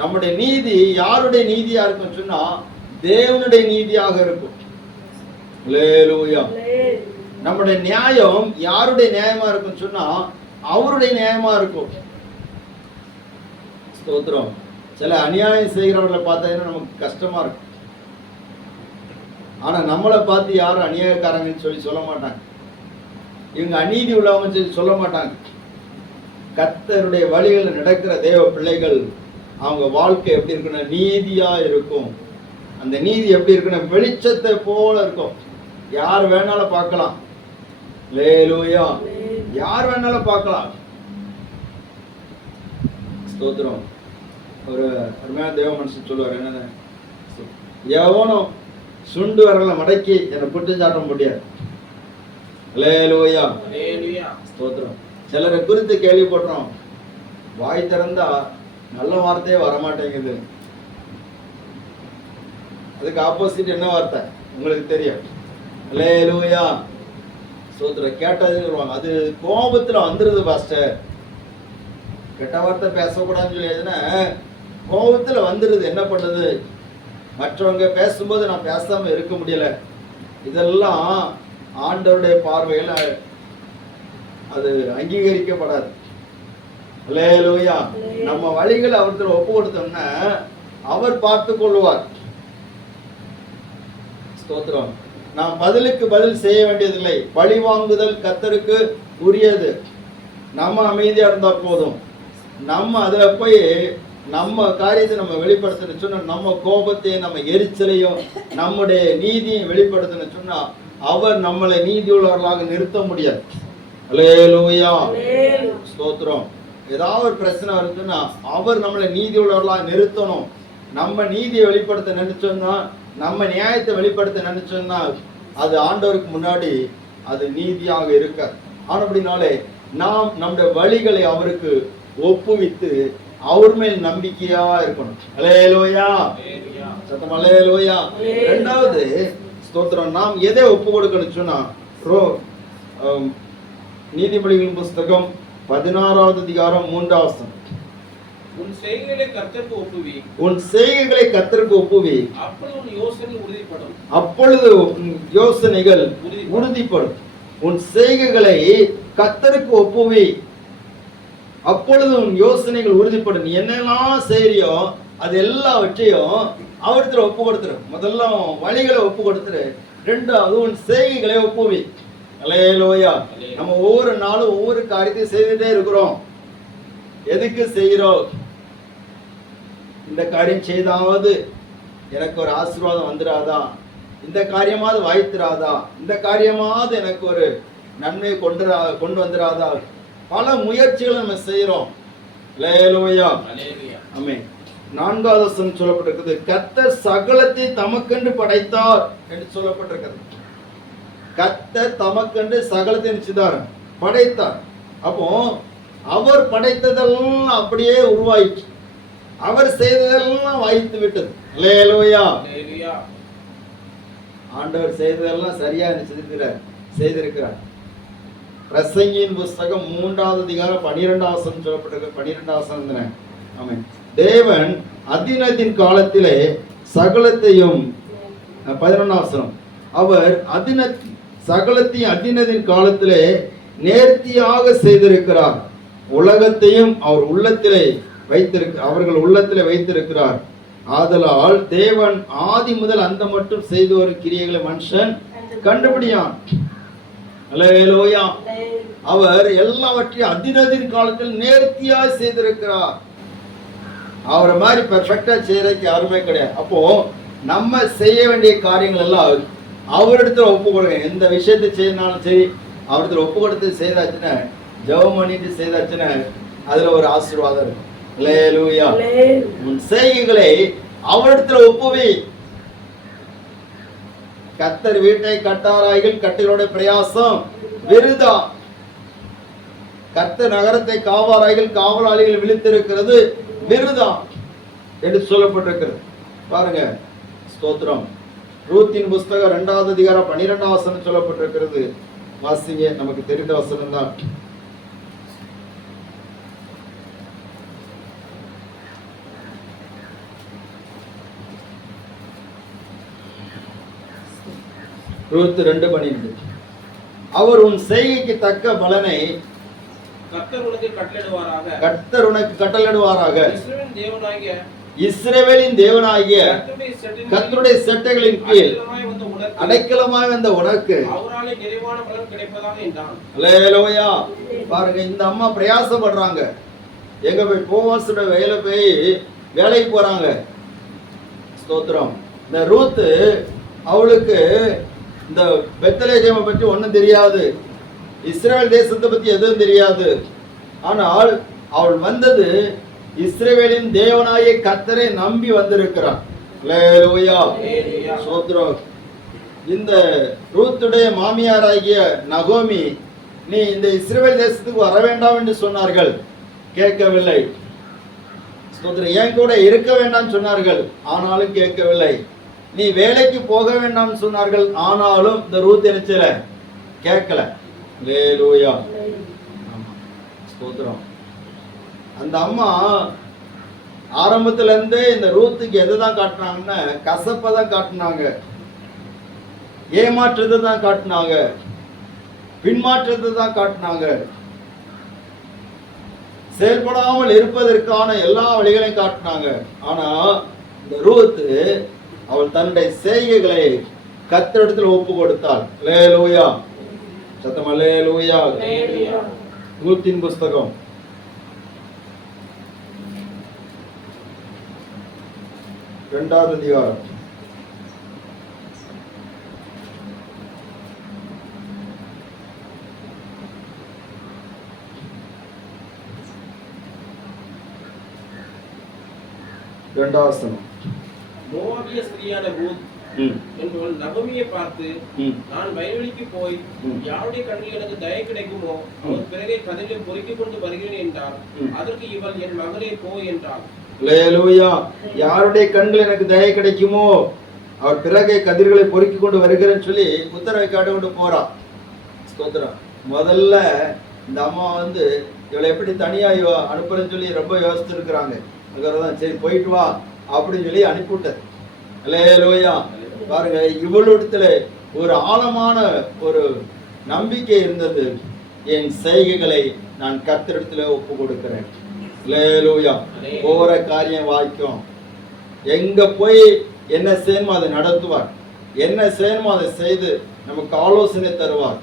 நம்முடைய நீதி யாருடைய நீதியா இருக்கும் சொன்னா தேவனுடைய நீதியாக இருக்கும். அல்லேலூயா. நம்முடைய நியாயம் யாருடைய நியாயமா இருக்கும் சொன்னா அவருடைய நியாயமா இருக்கும். ஸ்தோத்திரம். சில அநியாயம் செய்கிறவர்களை பார்த்தா நமக்கு கஷ்டமா இருக்கும். ஆனா நம்மளை பார்த்து யாரும் அநியாயக்காரங்கன்னு சொல்லி சொல்ல மாட்டாங்க. இவங்க அநீதி உள்ளவங்க சொல்லி சொல்ல மாட்டாங்க. கர்த்தருடைய வழிகளில் நடக்கிற தேவ பிள்ளைகள் அவங்க வாழ்க்கை எப்படி இருக்குன்னா நீதியா இருக்கும். அந்த நீதி எப்படி இருக்குன்னா வெளிச்சத்தை போல இருக்கும். யார் வேணாலும் பார்க்கலாம். அல்லேலூயா. யார் வேணாலும் பார்க்கலாம். ஸ்தோத்திரம். ஒரு அருமையான தேவ மனுஷன் சொல்லுவார், என்ன, எவனும் சுண்டு வரல மடக்கி என்னை குற்றம் சாட்ட முடியாது. அல்லேலூயா. ஸ்தோத்திரம். சிலரை குறித்து கேள்விப்பட்டோம், வாய் திறந்தா நல்ல வார்த்தையே வரமாட்டேங்குது. அதுக்கு ஆப்போசிட் என்ன வார்த்தை உங்களுக்கு தெரியும். அல்லேலூயா. ஸ்தோத்திரம். கேட்டதுன்னு சொல்லுவாங்க, அது கோபத்துல வந்துருது பாஸ்டர். கெட்ட வார்த்தை பேசக்கூடாதுன்னு சொல்லி எதுனா கோபத்துல வந்துருது. என்ன பண்ணுது, மற்றவங்க பேசும்போது நான் பேசாம இருக்க முடியல. இதெல்லாம் ஆண்டவருடைய பார்வையில் அது அங்கீகரிக்கப்படாது. அல்லேலூயா. நம்ம வழிகளை அவர்கிட்ட ஒப்பு கொடுத்தோம்னா அவர் பார்த்து கொள்வார். ஸ்தோத்திரம். நாம் பதிலுக்கு பதில் செய்ய வேண்டியதில்லை. பழி வாங்குதல் கர்த்தருக்கு உரியது. நம்ம அமைதியா இருந்தா போதும். நம்ம அதுல போய் நம்ம காரியத்தை நம்ம வெளிப்படுத்தணும் சொன்னா நம்ம கோபத்தையும் நம்ம எரிச்சலையும் நம்முடைய நீதியும் வெளிப்படுத்தணும் சொன்னா அவர் நம்மளை நீதி உள்ளவர்களாக நிறுத்த முடியாது. அல்லேலூயா. ஸ்தோத்திரம். ஏதாவது ஒரு பிரச்சனை இருக்குன்னா அவர் நம்மளை நீதி உள்ளவர்களாக நிறுத்தணும். நம்ம நீதியை வெளிப்படுத்த நினைச்சோம்னா நம்ம நியாயத்தை வெளிப்படுத்த நினைச்சோம்னா அது ஆண்டவருக்கு முன்னாடி அது நீதியாக இருக்காது. ஆனபடினாலே நாம் நம்முடைய வழிகளை அவருக்கு ஒப்புவித்து அவர் மேல் நம்பிக்கையா இருக்கணும். அல்லேலூயா. சத்தம் அல்லேலூயா. இரண்டாவது ஸ்தோத்திரம், நாம் எதை ஒப்பு கொடுக்கணும் சொன்னா நீதிமொழிகளின் புஸ்தகம் 16வது அதிகாரம் 3வது வசனம். உன் செய்கைகளை கர்த்தருக்கு ஒப்புவி. உன் செய்கைகளை கர்த்தருக்கு ஒப்புவி. அப்பொழுது உன் யோசனை உறுதிப்படும். அப்பொழுது யோசனைகள் உறுதிப்படும். உன் செய்கைகளை கர்த்தருக்கு ஒப்புவி. அப்பொழுது உன் யோசனைகள் உறுதிப்படும். நீ என்னெல்லாம் செய்யறியோ அது எல்லாவற்றையும் அவரிடத்துல ஒப்பு கொடுத்துரு. முதல்ல வழிகளை ஒப்பு கொடுத்துரு, ரெண்டாவது உன் செய்கைகளை ஒப்புவி. அல்லேலூயா. நம்ம ஒவ்வொரு நாளும் ஒவ்வொரு காரியத்தையும் செய்துட்டே இருக்கிறோம். எதுக்கு செய்கிறோம்? இந்த காரியம் செய்தாவது எனக்கு ஒரு ஆசீர்வாதம் வந்துடாதா, இந்த காரியமாவது வாய்த்திராதா, இந்த காரியமாவது எனக்கு ஒரு நன்மையை கொண்டு வந்துடாதா, பல முயற்சிகளை நம்ம செய்யறோம். அல்லேலூயா. ஆமென். 4வது வசனம் சொல்லப்பட்டிருக்கிறது, கர்த்தர் சகலத்தை தமக்கென்று படைத்தார் என்று சொல்லப்பட்டிருக்கிறது. கர்த்தர் தமக்கென்று சகலத்தை நினைச்சுதார், படைத்தார். அப்போ அவர் படைத்ததெல்லாம் அப்படியே உருவாயிற்று, அவர் செய்ததெல்லாம் வாய்த்து விட்டது. அல்லேலூயா. ஆண்டவர் செய்ததெல்லாம் சரியா செய்திருக்கிறார். பிரசங்கியின் புஸ்தகம் 3வது அதிகாரம் 12வது வசனம் சொல்லப்பட்டிருக்கு. 12வது வசனம். ஆமென். தேவன் அதினதின் காலத்திலே சகலத்தையும் 11வது வசனம், அவர் சகலத்தையும் அதினதின் காலத்திலே நேர்த்தியாக செய்திருக்கிறார். உலகத்தையும் அவர்கள் உள்ளத்திலே வைத்திருக்கிறார். ஆதலால் தேவன் ஆதி முதல் அந்த மட்டும் செய்து வரும் கிரியைகளை மனுஷன் கண்டுபிடியான். அல்லேலூயா. அவர் எல்லாவற்றையும் அதினதின் காலத்தில் நேர்த்தியாக செய்திருக்கிறார். அவரை மாதிரி பெர்ஃபெக்டா செய்யறதுக்கு யாருமே கிடையாது. அப்போ நம்ம செய்ய வேண்டிய காரியங்கள் எல்லாம் அவரிடத்துல ஒப்பு கொடுங்க. எந்த விஷயத்தை செய்யனாலும் சரி, அவரிடத்துல ஒப்பு கொடுத்து செய்தாச்சுன்னா, ஜெபம் பண்ணிட்டு செய்தாச்சுன்னா அதுல ஒரு ஆசீர்வாதம் இருக்கும். அல்லேலூயா. உன் செய்கைகளை அவரிடத்துல ஒப்புவி. கர்த்தர் வீட்டை கட்டாராய்கள், கட்டுகளோட பிரயாசம் விருதா. கர்த்தர் நகரத்தை காவாராய்கள், காவலாளிகள் விழித்திருக்கிறது விருதா என்று சொல்லப்பட்டிருக்கிறது. பாருங்க, ஸ்தோத்திரம். ரூத்தின் புஸ்தகம் 2வது அதிகாரம் 12வது வசனம் சொல்லப்பட்டிருக்கிறது. வாசிங்க, நமக்கு தெரிந்த வசனம் தான். ரூத் 2:12. அவர் உன் செய்கைக்கு தக்க பலனை கர்த்தர் உனக்கு கட்டளையிடுவாராக. இஸ்ரவேலின் தேவனாகிய கர்த்தருடைய செட்டைகளின் கீழ் அடைக்கலமாய் வந்த உனக்கு அவராலே நிறைவான பலன் கிடைப்பதாக என்றான். அல்லேலூயா. பாருங்க, இந்த அம்மா பிரயாசப்படுறாங்க. எங்க போய் போவாசோட வேலை போய் வேலைக்கு போறாங்க. ஸ்தோத்திரம். இந்த ரூத், அவளுக்கு இந்த பெத்லகேமை பற்றி ஒன்றும் தெரியாது, இஸ்ரவேல் தேசத்தை பத்தி எதுவும் தெரியாது. ஆனால் அவள் வந்தது இஸ்ரவேலின் தேவனாகிய கர்த்தரை நம்பி வந்திருக்கிறார். அல்லேலூயா. ஸ்தோத்திரம். இந்த ரூத்துடைய மாமியாராகிய நகோமி, நீ இந்த இஸ்ரவேல் தேசத்துக்கு வர வேண்டாம் என்று சொன்னார்கள், கேட்கவில்லை. ஸ்தோத்திரம். என் கூட இருக்க வேண்டாம் சொன்னார்கள், ஆனாலும் கேட்கவில்லை. நீ வேலைக்கு போக வேண்டாம் சொன்னார்கள், ஆனாலும் இந்த ரூத் நினைச்சல கேட்கல. அல்லேலூயா. ஸ்தோத்திரம். அந்த அம்மா ஆரம்பத்துல இருந்தே இந்த ரூத்துக்கு எதை தான் காட்டினாங்கன்னா, கசப்பை தான் காட்டினாங்க, ஏமாற்றத்தை தான் காட்டினாங்க, பின்மாற்றத்தை தான் காட்டினாங்க. செயல்படாமல் இருப்பதற்கான எல்லா வழிகளையும் காட்டினாங்க. ஆனா இந்த ரூத், அவள் தன்னுடைய செய்கைகளை கர்த்தரிடத்தில் ஒப்பு கொடுத்தாள். அல்லேலூயா. சத்தம் அல்லேலூயா. ரூத்தின் புஸ்தகம் 2வது அதிகாரம் 2வது வசனம். மோவாபிய ஸ்திரியான ரூத் என்பவள் நகோமியை பார்த்து, நான் வயல்வெளிக்கு போய் யாருடைய கண்ணில் எனக்கு தயை கிடைக்குமோ அவர் பிறகே கதிரை பொறுக்கிக் கொண்டு வருகிறேன் என்றார். அதற்கு இவள், என் மகனே போ என்றாள். அல்லேலூயா. யாருடைய கண்கள் எனக்கு தயை கிடைக்குமோ அவர் பிறகே கதிர்களை பொறுக்கிக் கொண்டு வருகிறேன்னு சொல்லி உத்தரவை காட்டு கொண்டு போறா. ஸ்தோத்திரம். முதல்ல இந்த அம்மா இவளை எப்படி தனியா அனுப்புறேன்னு சொல்லி ரொம்ப யோசிச்சிருக்கிறாங்க. அதுதான் சரி போயிட்டு வா அப்படின்னு சொல்லி அனுப்பிவிட்டது. அல்லேலூயா. பாருங்க, இவளிடத்துல ஒரு ஆழமான ஒரு நம்பிக்கை இருந்தது. என் செய்கைகளை நான் கர்த்தரிடத்துல ஒப்பு கொடுக்கிறேன். அல்லேலூயா. போற காரியம் வாய்க்கும், எங்க போய் என்ன செய்யணுமோ அதை நடத்துவார், என்ன செய்யணுமோ அதை செய்து நமக்கு ஆலோசனை தருவார்.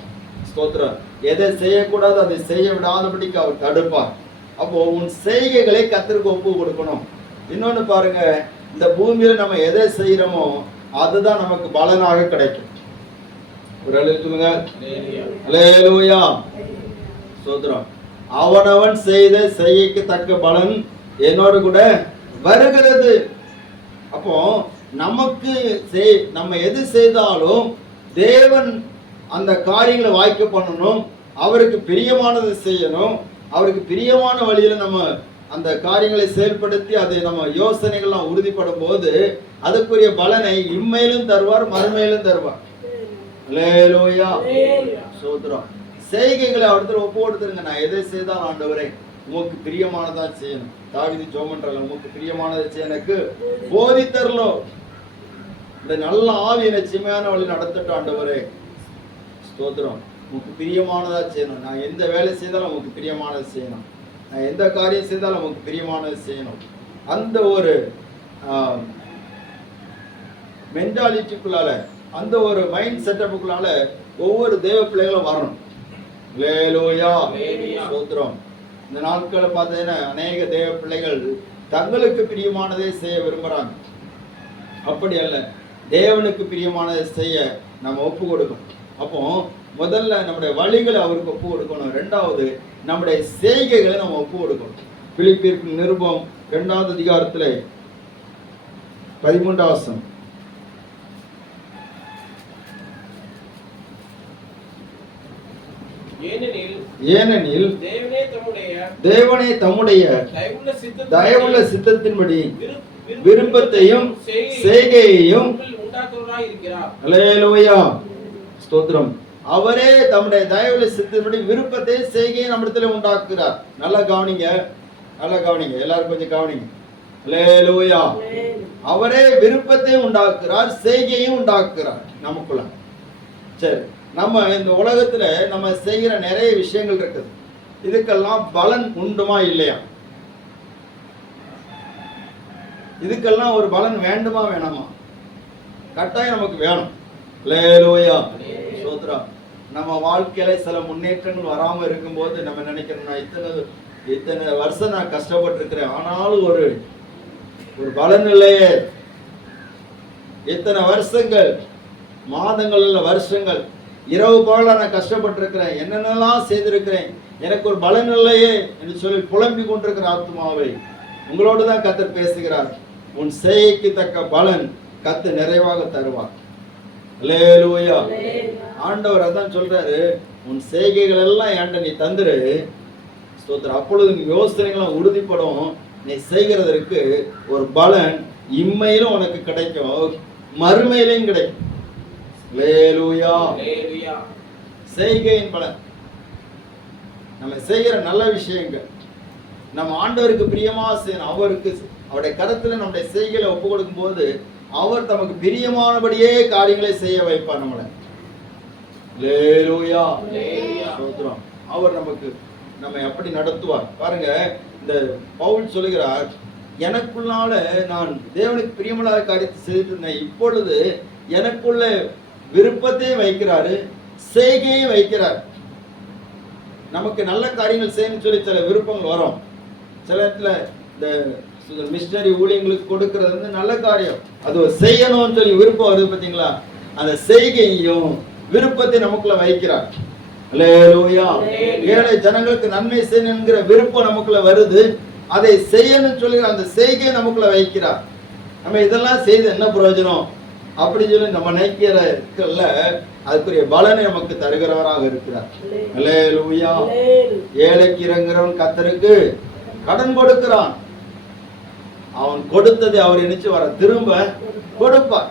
ஸ்தோத்திரம். எதை செய்யக்கூடாது அதை செய்ய விடாதபடிக்கு அவர் தடுப்பார். அப்போ உன் செய்கைகளை கர்த்தருக்கு ஒப்பு கொடுக்கணும். இன்னொன்னு பாருங்க, இந்த பூமியில நம்ம எதை செய்யறோமோ அதுதான் நமக்கு பலனாக கிடைக்கும். ஒரு அல்லேலூயா சொல்லுங்க. அல்லேலூயா. ஸ்தோத்திரம். அவனவன் செய்த செய்கைக்கு தக்க பலன் என்னோடு கூட வருகிறது. அப்போ நமக்கு நம்ம எது செய்தாலும் தேவன் அந்த காரியங்களை வாய்க்க பண்ணணும், அவருக்கு பிரியமானதை செய்யணும், அவருக்கு பிரியமான வழியில நம்ம அந்த காரியங்களை செயல்படுத்தி அதை நம்ம யோசனைகள்லாம் உறுதிப்படும் போது அதுக்குரிய பலனை இம்மையிலும் தருவார், மறுமையிலும் தருவார். அல்லேலூயா. ஸ்தோத்திரம். செய்கைகளை அவர்கிட்ட ஒப்பு கொடுத்துருங்க. நான் எதை செய்தாலும் ஆண்டவரே உமக்கு பிரியமானதா செய்யணும். தாவீது ஜெபம் பண்றாங்க, உமக்கு பிரியமானதை செய்ய எனக்கு போதித்தரலோ. இந்த நல்ல ஆவி நிச்சயமான வழி நடத்தட்டும் ஆண்டவரே. ஸ்தோத்திரம். உமக்கு பிரியமானதா செய்யணும். நான் எந்த வேலை செய்தாலும் உமக்கு பிரியமானதை செய்யணும், நான் எந்த காரியம் செய்தாலும் உமக்கு பிரியமானதை செய்யணும். அந்த ஒரு மென்டாலிட்டிக்குள்ளால, அந்த ஒரு மைண்ட் செட்டப்புக்குள்ளால ஒவ்வொரு தேவ பிள்ளைகளும் வரணும். அல்லேலூயா. ஸ்தோத்திரம். இந்த நாட்களை பார்த்தீங்கன்னா அநேக தேவ பிள்ளைகள் தங்களுக்கு பிரியமானதை செய்ய விரும்புறாங்க. அப்படி அல்ல, தேவனுக்கு பிரியமானதை செய்ய நம்ம ஒப்பு கொடுக்கணும். அப்போ முதல்ல நம்முடைய வழிகளை அவருக்கு ஒப்பு கொடுக்கணும். ரெண்டாவது நம்முடைய செய்கைகளை நம்ம ஒப்பு கொடுக்கணும். பிலிப்பியருக்கு நிருபம் 2வது அதிகாரத்துல 13வது வசனம். ஏனெனில் தேவனே தம்முடைய தயவுள்ள சித்தத்தின்படி விருப்பத்தையும் செய்கையையும் அல்லேலூயா. ஸ்தோத்திரம். அவரே தம்முடைய தயவுள்ள சித்தத்தின்படி விருப்பத்தையும் செய்கையை நம்மிடத்துல உண்டாக்குகிறார். நல்லா கவனிங்க, நல்லா கவனிங்க, எல்லாரும் கொஞ்சம் கவனிங்க. அல்லேலூயா. அவரே விருப்பத்தையும் உண்டாக்குறார், செய்கையும் உண்டாக்குறார் நமக்குள்ள. சரி, நம்ம இந்த உலகத்துல நம்ம செய்கிற நிறைய விஷயங்கள் இருக்குது. இதுக்கெல்லாம் பலன் உண்டுமா இல்லையா? இதுக்கெல்லாம் ஒரு பலன் வேண்டுமா வேணாமா? கட்டாயம் நமக்கு வேணும். அல்லேலூயா. ஸ்தோத்திரம். நம்ம வாழ்க்கையில சில முன்னேற்றங்கள் வராம இருக்கும்போது நம்ம நினைக்கிறோம், நான் இத்தனை வருஷம் நான் கஷ்டப்பட்டு இருக்கிறேன், ஆனாலும் ஒரு பலன் இல்லையே. இத்தனை வருஷங்கள், மாதங்கள் இல்ல வருஷங்கள், இரவு பகலா நான் கஷ்டப்பட்டு இருக்கிறேன், என்னென்னலாம் செய்திருக்கிறேன், எனக்கு ஒரு பலன் இல்லையே என்று சொல்லி புலம்பிக் கொண்டிருக்கிற ஆத்மாவை உங்களோடு தான் கர்த்தர் பேசுகிறார். உன் செய்கைக்கு தக்க பலன் கர்த்தர் நிறைவாக தருவார். அல்லேலூயா. ஆண்டவர் அதான் சொல்றாரு, உன் செய்கைகள் எல்லாம் என்கிட்ட நீ தந்துரு. ஸ்தோத்திரம். அப்பொழுது யோசனைகளும் உறுதிப்படும், நீ செய்கிறதற்கு ஒரு பலன் இம்மையிலும் உனக்கு கிடைக்கும், மறுமையிலும் கிடைக்கும். அல்லேலூயா. செய்கையின் பலன், நம்ம செய்கிற நல்ல விஷயங்கள் நம்ம ஆண்டவருக்கு பிரியமா செய்யணும். அவருக்கு அவருடைய கருத்துல நம்முடைய செய்கைகளை ஒப்பு கொடுக்கும் போது அவர் தமக்கு பிரியமானபடியே காரியங்களை செய்ய வைப்பார் நம்மளை. அல்லேலூயா. ஸ்தோத்திரம். அவர் நம்மை அப்படி நடத்துவார். பாருங்க, இந்த பவுல் சொல்லுகிறார், எனக்குள்ளால நான் தேவனுக்கு பிரியமில்லாத காரியத்தை செய்துட்டு இருந்தேன், இப்பொழுது எனக்குள்ள விருப்பத்தையும் வைக்கிறாரு, செய்கையும் வைக்கிறார். நமக்கு நல்ல காரியங்கள் செய்யணும்னு சொல்லி சில விருப்பங்கள் வரும். சில இடத்துல இந்த மிஷனரி ஊழியங்களுக்கு கொடுக்கிறது வந்து நல்ல காரியம், அது செய்யணும்னு சொல்லி விருப்பம் வருது பார்த்தீங்களா? அந்த செய்கையும் விருப்பத்தை நமக்குள்ள வைக்கிறார். அல்லேலூயா. ஏழை ஜனங்களுக்கு நன்மை செய்யணுங்கிற விருப்பம் நமக்குள்ள வருது, அதை செய்யணும்னு சொல்லி அந்த செய்கையை நமக்குள்ள வைக்கிறார். நம்ம இதெல்லாம் செய்து என்ன பிரயோஜனம் அப்படின்னு சொல்லி நம்ம நினைக்கிறதுல அதுக்குரிய பலனை நமக்கு தருகிறவராக இருக்கிறார். அல்லேலூயா. ஏழைக்கு இறங்குறவன் கர்த்தருக்கு கடன் கொடுக்கிறான், அவன் கொடுத்ததை அவர் நினைச்சு வர திரும்ப கொடுப்பார்.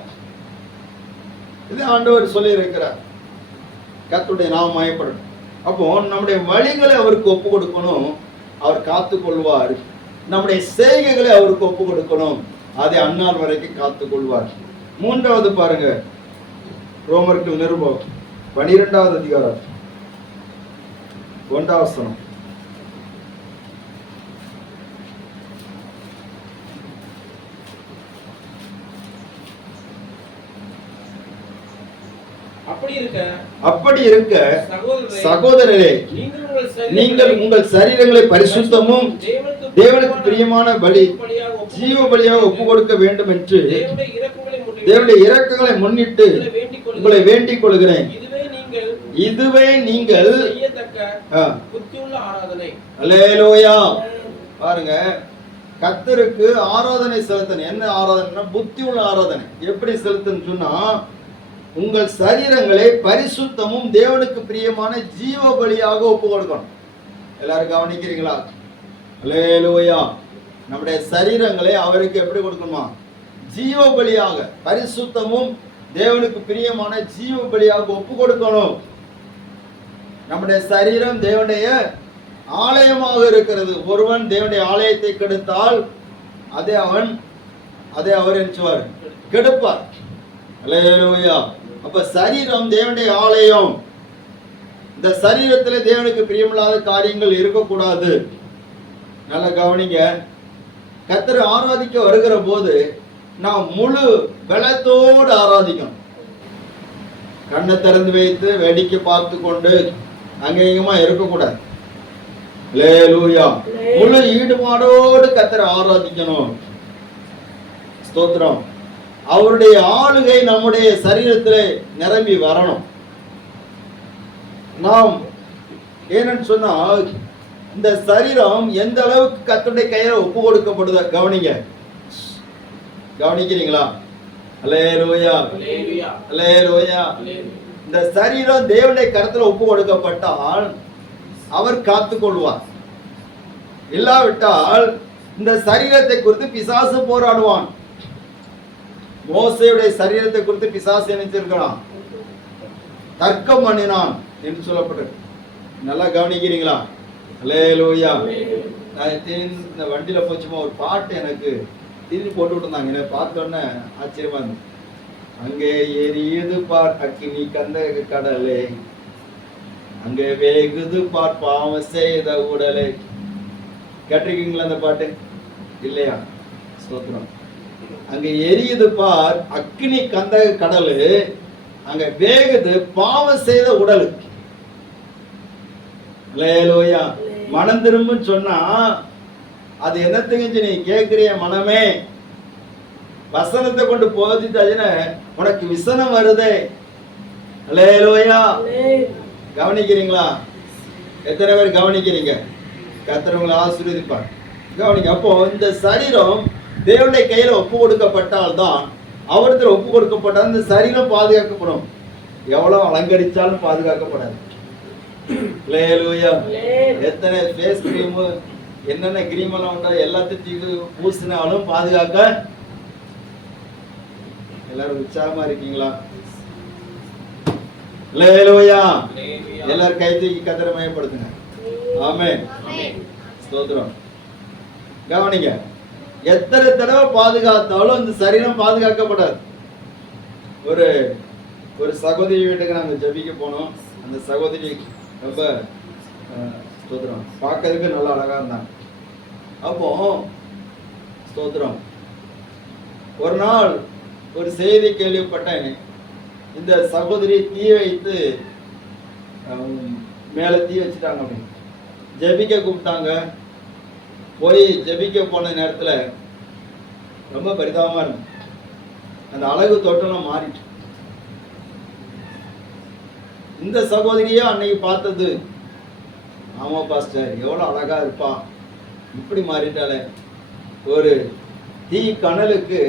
இது ஆண்டவர் சொல்லி இருக்கிறார். கர்த்தருடைய நாமம் மகிமைப்படும். அப்போ நம்முடைய வழிகளை அவருக்கு ஒப்பு கொடுக்கணும், அவர் காத்து கொள்வார். நம்முடைய செய்கைகளை அவருக்கு ஒப்பு கொடுக்கணும், அதை அந்நாள் வரைக்கும் காத்து கொள்வார். மூன்றாவது பாருங்க, ரோமர்கள் நிருபம் 12வது அதிகாரம் 1வது வசனம். அப்படி இருக்க சகோதரரே, நீங்கள் உங்கள் சரீரங்களை பரிசுத்தமும் தேவனுக்கு பிரியமான பலி ஜீவ பலியாக ஒப்பு கொடுக்க வேண்டும் என்று தேவனுடைய இரக்கங்களை முன்னிட்டு உங்களை வேண்டிக் கொள்கிறேன். இதுவே நீங்கள் அல்லேலூயா. பாருங்க, கர்த்தருக்கு ஆராதனை செலுத்தணும். என்ன ஆராதனை? புத்தி உள்ள ஆராதனை. எப்படி செலுத்தணும் சொன்னா, உங்கள் சரீரங்களை பரிசுத்தமும் தேவனுக்கு பிரியமான ஜீவ பலியாக ஒப்பு கொடுக்கணும். எல்லாரும் கவனிக்கிறீங்களா? அல்லேலூயா. நம்முடைய சரீரங்களை அவருக்கு எப்படி கொடுக்கணுமா? ஜீவ பலியாக, பரிசுத்தமும் தேவனுக்கு பிரியமான ஜீவ பலியாக ஒப்பு கொடுக்கணும். நம்முடைய சரீரம் தேவனுடைய ஆலயமாக இருக்கிறது. ஒருவன் தேவனுடைய ஆலயத்தை கெடுத்தால் அதை அவர் என்ன கெடுப்பார். அல்லேலூயா. அப்ப சரீரம் தேவனுடைய ஆலயம். இந்த சரீரத்தில் தேவனுக்கு பிரியமில்லாத காரியங்கள் இருக்கக்கூடாது. நல்லா கவனிங்க. கர்த்தரை ஆராதிக்க வருகிற போது நாம் முழு பலத்தோடு ஆராதிக்கணும். கண்ணை திறந்து வைத்து வேடிக்கை பார்த்து கொண்டு அங்கேயுமா இருக்கக்கூடாது. அல்லேலூயா. முழு ஈடுபாடோடு கர்த்தரை ஆராதிக்கணும். ஸ்தோத்திரம். அவருடைய ஆளுகை நம்முடைய சரீரத்திலே நிரம்பி வரணும். நாம் ஏன்னு சொன்னா, இந்த சரீரம் எந்த அளவுக்கு கர்த்தருடைய கையில ஒப்பு கொடுக்கப்படுது கவனிங்க. கவனிக்கிறீங்களா? அல்லேலூயா. அல்லேலூயா. இந்த சரீரம் தேவனுடைய கரத்துல ஒப்பு கொடுக்கப்பட்டால் அவர் காத்துக் கொள்வார். இல்லாவிட்டால் இந்த சரீரத்தை குறித்து பிசாசு போராடுவான். மோசேயுடைய சரீரத்தை குறித்து பிசாசு நினைச்சிருக்கிறான், தர்க்கம் பண்ணினான் என்று சொல்லப்பட்டது. நல்லா கவனிக்கிறீங்களா? அல்லேலூயா. இந்த வண்டியில போச்சுமா ஒரு பாட்டு எனக்கு திருப்பி போட்டு விட்டுருந்தாங்க. எனக்கு பார்த்தோன்னே ஆச்சரியமா இருந்தது. அங்கே எரியுது பார் அக்கினி கந்தக கடலே, அங்கே வேகுது பார் பாவம் செய்த உடலை. கேட்டிருக்கீங்களா அந்த பாட்டு? இல்லையா? ஸ்தோத்திரம். அங்க எரியுது பார் அக்கினி கந்தக கடலு, அங்க வேகுது பாவம் செய்த உடலு. அல்லேலூயா. மனம் திரும்புன்னு சொன்னா அது என்னத்துக்கு நீ கேட்கிறிய மனமே? வசனத்தை கொண்டு போதிட்டாச்சுன்னா உனக்கு விசனம் வருதே. அல்லேலூயா. கவனிக்கிறீங்களா? எத்தனை பேர் கவனிக்கிறீங்க? கர்த்தர் உங்களை ஆசீர்வதிப்பார். கவனிங்க. அப்போ இந்த சரீரம் தேவனுடைய கையில ஒப்பு கொடுக்கப்பட்டால் தான், அவரத்தில் ஒப்பு கொடுக்கப்பட்டால் இந்த சரீரம் பாதுகாக்கப்படும். எவ்வளவு அலங்கரிச்சாலும் பாதுகாக்கப்படாது. அல்லேலூயா. எத்தனை ஃபேஸ் கிரீம் என்னென்ன கிரீம் எல்லாம் உண்டா எல்லாத்தையும் பூசினாலும் பாதுகாக்க. எல்லாரும் உற்சாகமா இருக்கீங்களா? அல்லேலூயா. எல்லாரும் கை தூக்கி கர்த்தரை மகிமைப்படுத்துங்க. ஆமென். ஸ்தோத்திரம். கவனிங்க. எத்தனை தடவை பாதுகாத்தாலும் இந்த சரீரம் பாதுகாக்கப்படாது. ஒரு சகோதரி வீட்டுக்கு நாங்கள் ஜெபிக்க போனோம். அந்த சகோதரி ரொம்ப ஸ்தோத்திரம் பார்க்கறதுக்கு நல்லா அழகா இருந்தாங்க. அப்போ ஸ்தோத்திரம், ஒரு நாள் ஒரு செய்தி கேள்விப்பட்டேன். இந்த சகோதரி தீ வைத்து மேல தீ வச்சுட்டாங்க அப்படின்னு ஜெபிக்க கூப்பிட்டாங்க. போய் ஜெபிக்க போன நேரத்துல ரொம்ப பரிதாபமா இருக்கு. அந்த அழகு தோட்டம் மாறிட்டு, இந்த சகோதரியா அன்னைக்கு பார்த்தது, ஆமா பாஸ்டர் எவ்வளவு அழகா இருப்பா, இப்படி மாறிட்டாலே. ஒரு தீ கனலுக்கு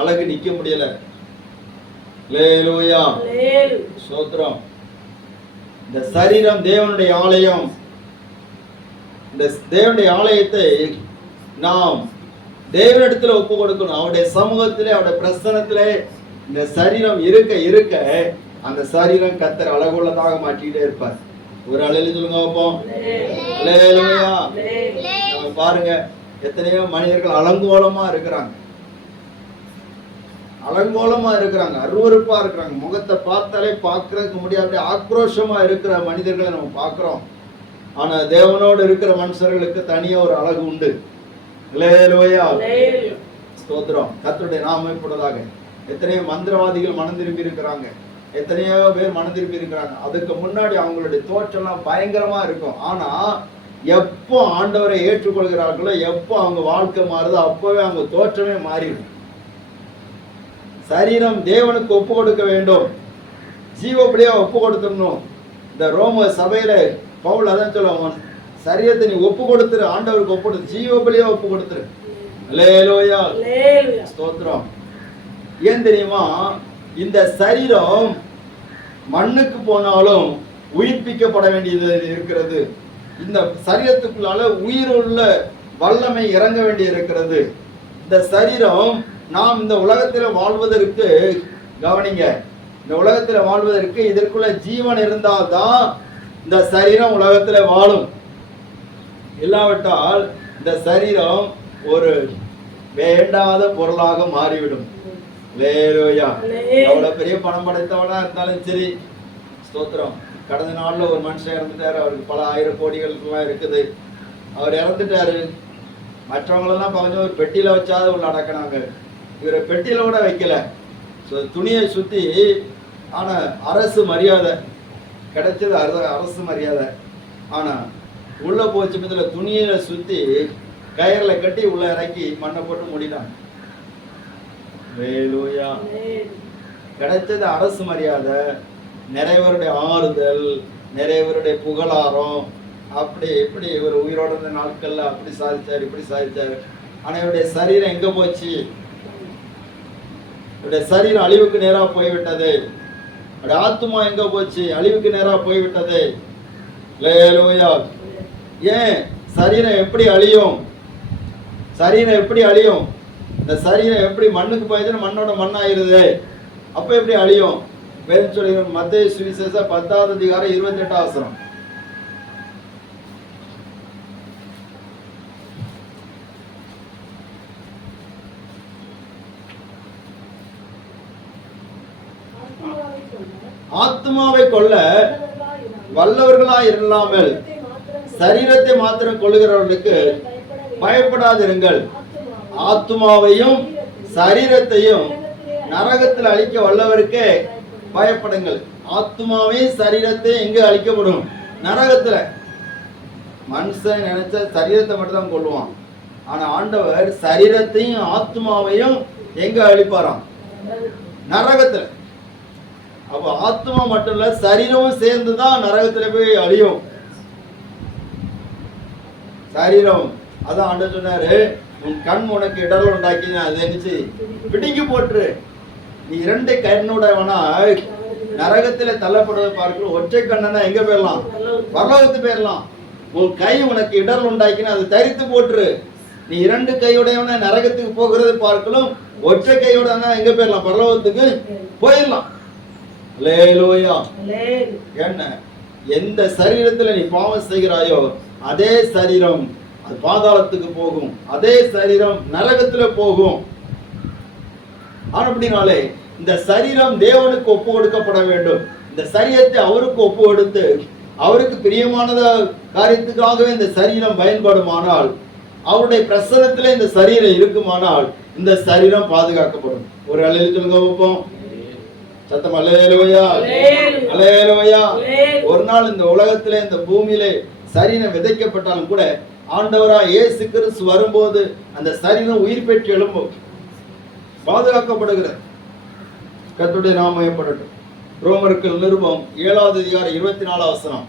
அழகு நிக்க முடியல. அல்லேலூயா. ஸ்தோத்திரம். இந்த சரீரம் தேவனுடைய ஆலயம். இந்த தேவனுடைய ஆலயத்தை நாம் தேவனிடத்துல ஒப்பு கொடுக்கணும். அவருடைய சமூகத்திலே, அவருடைய பிரசன்னத்திலே இந்த சரீரம் இருக்க இருக்க அந்த சரீரம் கர்த்தர் அழகுள்ளதாக மாற்றிக்கிட்டே இருப்பார். ஒரு அலையில சொல்லுங்க வைப்போம். அல்லேலூயா. நம்ம பாருங்க, எத்தனையோ மனிதர்கள் அலங்கோலமா இருக்கிறாங்க, அலங்கோலமா இருக்கிறாங்க, அருவருப்பா இருக்கிறாங்க. முகத்தை பார்த்தாலே பார்க்கறதுக்கு முடியாது, ஆக்ரோஷமா இருக்கிற மனிதர்களை நம்ம பார்க்கிறோம். ஆனா தேவனோடு இருக்கிற மனுஷர்களுக்கு தனியா ஒரு அழகு உண்டு. அல்லேலூயா. ஸ்தோத்திரம். கர்த்தருடைய நாமம் மகிமைப்படுவதாக. எத்தனையோ மந்திரவாதிகள் மனம் திரும்பி இருக்கிறாங்க. எத்தனையோ பேர் மனம் திரும்பி இருக்கிறாங்க. அதுக்கு முன்னாடி அவங்களுடைய தோற்றம்லாம் பயங்கரமா இருக்கும். ஆனா எப்போ ஆண்டவரை ஏற்றுக்கொள்கிறார்களோ, எப்போ அவங்க வாழ்க்கை மாறுதோ, அப்பவே அவங்க தோற்றமே மாறிடும். சரீரம் தேவனுக்கு ஒப்பு கொடுக்க வேண்டும், ஜீவப்படியா ஒப்பு கொடுத்துடணும். இந்த ரோம சபையில பவுல் அதான் சொல்லுவான், சரீரத்தை நீ ஒப்பு கொடுத்துரு, ஆண்டவருக்கு ஒப்பு கொடுத்து ஜீவப்படியா ஒப்பு கொடுத்துரு. அல்லேலூயா, ஸ்தோத்திரம். ஏன் தெரியுமா? இந்த சரீரம் மண்ணுக்கு போனாலும் உயிர்ப்பிக்கப்பட வேண்டியது இருக்கிறது. இந்த சரீரத்துக்குள்ளால உயிருள்ள வல்லமை இறங்க வேண்டி இருக்கிறது. இந்த சரீரம் நாம் இந்த உலகத்தில் வாழ்வதற்கு, கவனிங்க, இந்த உலகத்தில் வாழ்வதற்கு இதற்குள்ள ஜீவன் இருந்தால்தான் இந்த சரீரம் உலகத்தில் வாழும். இல்லாவிட்டால் இந்த சரீரம் ஒரு வேண்டாத பொருளாக மாறிவிடும். அல்லேலூயா. எவ்வளவு பெரிய பணம் படைத்தவனா இருந்தாலும் சரி, ஸ்தோத்திரம். கடந்த நாள்ல ஒரு மனுஷன் இறந்துட்டாரு, அவருக்கு பல ஆயிரம் கோடிகள் எல்லாம் இருக்குது. அவர் இறந்துட்டாரு. மற்றவங்களெல்லாம் கொஞ்சம் ஒரு பெட்டியில வச்சாது உள்ள அடக்கினாங்க. இவரை பெட்டியில கூட வைக்கல, துணியை சுத்தி. ஆனா அரசு மரியாதை கிடைச்சது, அரசு மரியாதை. ஆனா உள்ள போச்சு பத்தில துணியில சுத்தி கயிறுல கட்டி உள்ள இறக்கி மண்ணை போட்டு மூடினாங்க. அல்லேலூயா. கிடைச்சது அரசு மரியாதை, நிறையவருடைய ஆறுதல், நிறையவருடைய புகழாரம். அப்படி இப்படி ஒரு உயிரோட இருந்த நாட்கள்ல அப்படி சாதிச்சாரு, இப்படி சாதிச்சாரு. ஆனா இவருடைய சரீரம் எங்க போச்சு? இவருடைய சரீரம் அழிவுக்கு நேரா போய்விட்டது. அவருடைய ஆத்துமா எங்க போச்சு? அழிவுக்கு நேரா போய்விட்டது. அல்லேலூயா. ஏன் சரீரம் எப்படி அழியும்? சரீரம் எப்படி அழியும்? இந்த சரீரம் எப்படி மண்ணுக்கு போயிடுச்சுன்னா மண்ணோட மண்ணாயிருது. அப்ப எப்படி அழியும்? வேதம் சொல்லுகிற மத்தேயு சுவிசேஷம் 10வது அதிகாரம் 28வது வசனம். ஆத்மாவை கொல்ல வல்லவர்களாய் இல்லாமல் சரீரத்தை மாத்திரம் கொள்ளுகிறவர்களுக்கு பயப்படாதிருங்கள். ஆத்மாவையும் சரீரத்தையும் நரகத்தில் அழிக்க வல்லவருக்கே பயப்படுங்கள். ஆத்மாவையும் சரீரத்தையும் எங்க அழிக்கப்படும்? நரகத்துல. மனுஷன் நினைச்ச சரீரத்தை மட்டும் தான் கொள்ளுவான். ஆனா ஆண்டவர் சரீரத்தையும் ஆத்மாவையும் எங்க அழிப்பாராம்? நரகத்துல. அப்ப ஆத்மா மட்டும் இல்ல, சரீரமும் சேர்ந்துதான் நரகத்துல போய் அழியும். சரீரம் அதான் ஆண்டவர் சொன்னாரு, உன் கண் உனக்கு இடர்ல உண்டாக்கி அதை நினைச்சு பிடிங்கி போட்டுரு. நீ 2 கண்ணுடையவனா நரகத்துல தள்ளப்படுவதை பார்க்கிறோம். ஒற்றை கண்ணனா எங்க போயிடலாம்? பரலோகத்துக்கு போயிடலாம். உன் கை உனக்கு இடர்ல உண்டாக்கினா அதை தரித்து போட்டுரு. நீ 2 கையுடையவனா நரகத்துக்கு போகிறது பார்க்கலாம். ஒற்றை கையுடனா எங்க போயிடலாம்? பரலோகத்துக்கு போயிடலாம். அல்லேலூயா. என்ன, எந்த சரீரத்துல நீ பாவம் செய்கிறாயோ அதே சரீரம் அது பாதாளத்துக்கு போகும், அதே சரீரம் நரகத்துல போகும். அப்படினாலே இந்த சரீரம் தேவனுக்கு ஒப்பு கொடுக்கப்பட வேண்டும். இந்த சரீரத்தை அவருக்கு ஒப்பு கொடுத்து அவருக்கு பிரியமானத காரியத்துக்காகவே இந்த சரீரம் பயன்படுமானால், அவருடைய பிரசன்னத்திலே இந்த சரீரம் இருக்குமானால் இந்த சரீரம் பாதுகாக்கப்படும். ஒரு அல்லேலூயா சொல்லுங்க பாப்போம். சத்தம் அல்லேலூயா, அல்லேலூயா. ஒரு நாள் இந்த உலகத்திலே இந்த பூமியிலே சரீரம் விதைக்கப்பட்டாலும் கூட ஆண்டவராய் இயேசு கிறிஸ்து வரும்போது அந்த சரீரம் உயிர் பெற்று எழும்பும், பாதுகாக்கப்படுகிறது. கர்த்தருடைய நாமம் மகிமைப்படட்டும். ரோமருக்கு நிருபம் 7வது அதிகாரம் 24வது வசனம்.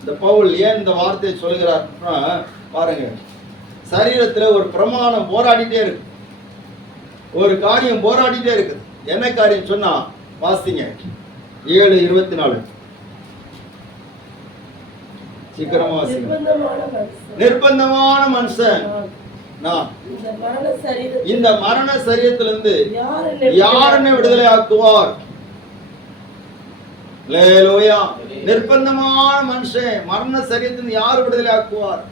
இந்த பவுல் ஏன் இந்த வார்த்தையை சொல்கிறார் பாருங்க. சரீரத்துல ஒரு பிரமாணம் போராடிட்டே இருக்கு, ஒரு காரியம் போராடிட்டே இருக்குது. என்ன காரியம் சொன்னா வாசிங்க. 7:24 சீக்கிரமா வாசிங்க. நிர்பந்தமான மனுஷன் இந்த மரண சரீரத்திலிருந்து யார் என்னை விடுதலை ஆக்குவார்? அல்லேலூயா. நிர்பந்தமான மனுஷன் மரண சரீரத்திலிருந்து யார் விடுதலை ஆக்குவார்?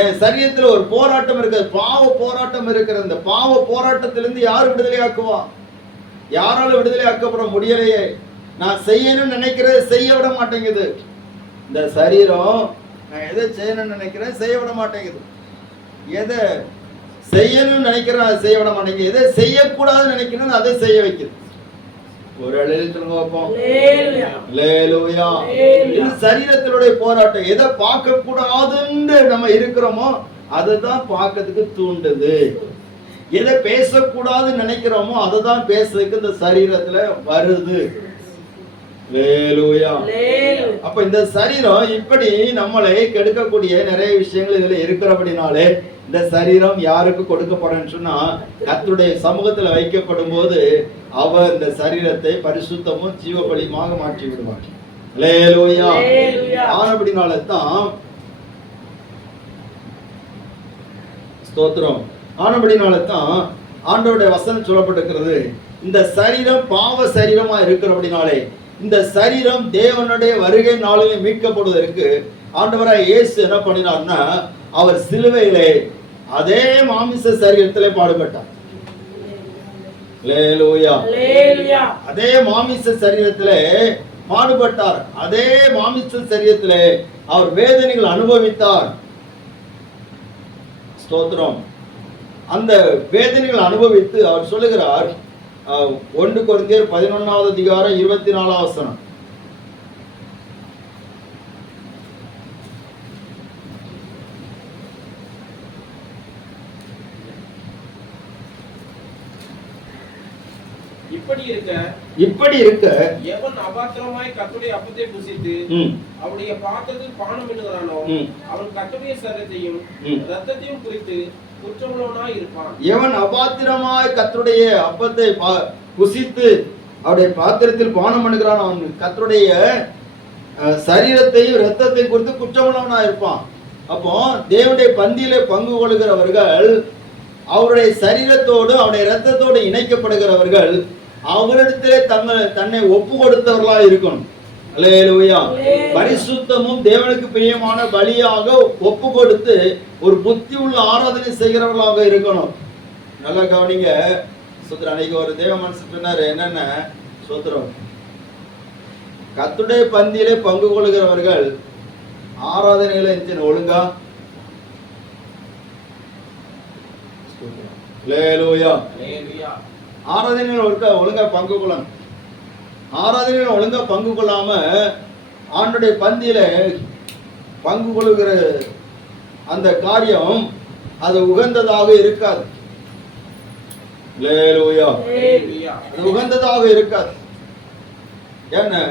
என் சரீரத்தில் ஒரு போராட்டம் இருக்கு, பாவ போராட்டம் இருக்கிறது. இந்த பாவ போராட்டத்திலிருந்து யார் விடுதலை ஆக்குவார்? யாரால விடுதலை ஆக்கப்பட முடியலையே. நான் செய்யணும்னு நினைக்கிறத செய்ய விட மாட்டேங்குது. இந்த சரீரம் நான் எதை செய்யணும்னு நினைக்கிறேன் செய்ய விட மாட்டேங்குது. எதை செய்யணும்னு நினைக்கிறேன் அதை செய்ய விட மாட்டேங்குது. எதை செய்யக்கூடாதுன்னு நினைக்கிறேன் அதை செய்ய வைக்குது. ஒரு அழையில் சொல்லுங்க பார்ப்போம். அல்லேலூயா. இது சரீரத்தினுடைய போராட்டம். எதை பார்க்க கூடாதுன்னு நம்ம இருக்கிறோமோ அதை தான் பார்க்கிறதுக்கு தூண்டுது. எதை பேசக்கூடாதுன்னு நினைக்கிறோமோ அதை தான் பேசுறதுக்கு இந்த சரீரத்துல வருது. அல்லேலூயா. அப்ப இந்த சரீரம் இப்படி நம்மளை கெடுக்கக்கூடிய நிறைய விஷயங்கள் இதுல இருக்கிறபடினாலே இந்த சரீரம் யாருக்கு கொடுக்கப்படும் சொன்னா கர்த்தருடைய சமூகத்துல வைக்கப்படும் போது அவர் இந்த சரீரத்தை பரிசுத்தமும் ஜீவபலியுமாக மாற்றி விடுவார். அல்லேலூயா. ஆனபடினால தான் ஸ்தோத்திரம். ஆனபடினால தான் ஆண்டவருடைய வசனம் சொல்லப்பட்டிருக்கிறது, இந்த சரீரம் பாவ சரீரமா இருக்கிறபடினாலே இந்த சரீரம் தேவனுடைய வருகை நாளிலே மீட்கப்படுவதற்கு ஆண்டவராய் இயேசு என்ன பண்ணினார்னா அவர் சிலுவையிலே அதே மாமிச சரீரத்திலே பாடுபட்டார். அல்லேலூயா. அதே மாமிச சரீரத்திலே பாடுபட்டார். அதே மாமிச சரீரத்திலே அவர் வேதனைகள் அனுபவித்தார். ஸ்தோத்திரம். அந்த வேதனைகள் அனுபவித்து அவர் சொல்லுகிறார், 1 கொரிந்தியர் 11வது அதிகாரம் 24வது வசனம். இப்படி இருக்க எவன் அபாத்திரமாய் கர்த்தருடைய அப்பத்தை புசித்து அவருடைய பாத்திரத்தில் பானம் பண்ணுகிறானோ அவன் கர்த்தருடைய சரீரத்தையும் இரத்தத்தையும் குறித்து குற்றமுள்ளவனாய் இருப்பான். எவன் அபாத்திரமாய் கர்த்தருடைய அப்பத்தை புசித்து அவருடைய பாத்திரத்தில் பானம் பண்ணுகிறானோ அவன் கர்த்தருடைய சரீரத்தையும் இரத்தத்தையும் குறித்து குற்றமுள்ளவனாய் இருப்பான். அப்போ தேவனுடைய பந்தியிலே பங்கு கொள்கிறவர்கள் அவருடைய சரீரத்தோடு அவருடைய இரத்தத்தோடு இணைக்கப்படுகிறவர்கள் அவரிடத்திலே தன்னை ஒப்பு கொடுத்தவர்களா இருக்கணும். அல்லேலூயா. பரிசுத்தமும் தேவனுக்கு பிரியமான பலியாக ஒப்பு கொடுத்து ஒரு புத்தி உள்ள ஆராதனை செய்கிறவர்களாக இருக்கணும். நல்லா கவனிங்க. சூத்திரம். அன்னைக்கு ஒரு தேவ மனுஷன் சொன்னாரு, என்னென்ன சூத்திரம், கர்த்தருடைய பந்தியிலே பங்கு கொள்கிறவர்கள் ஆராதனைகளை ஒழுங்கா ஆராதனைகள் ஒழுங்கா பங்கு கொள்ளணும். ஆராதனைகள் ஒழுங்கா பங்கு கொள்ளாம ஆண்டுடைய பந்தியில பங்கு கொள்கிற அந்த காரியம் அது உகந்ததாக இருக்காது. அது உகந்ததாக இருக்காது. ஏன்னா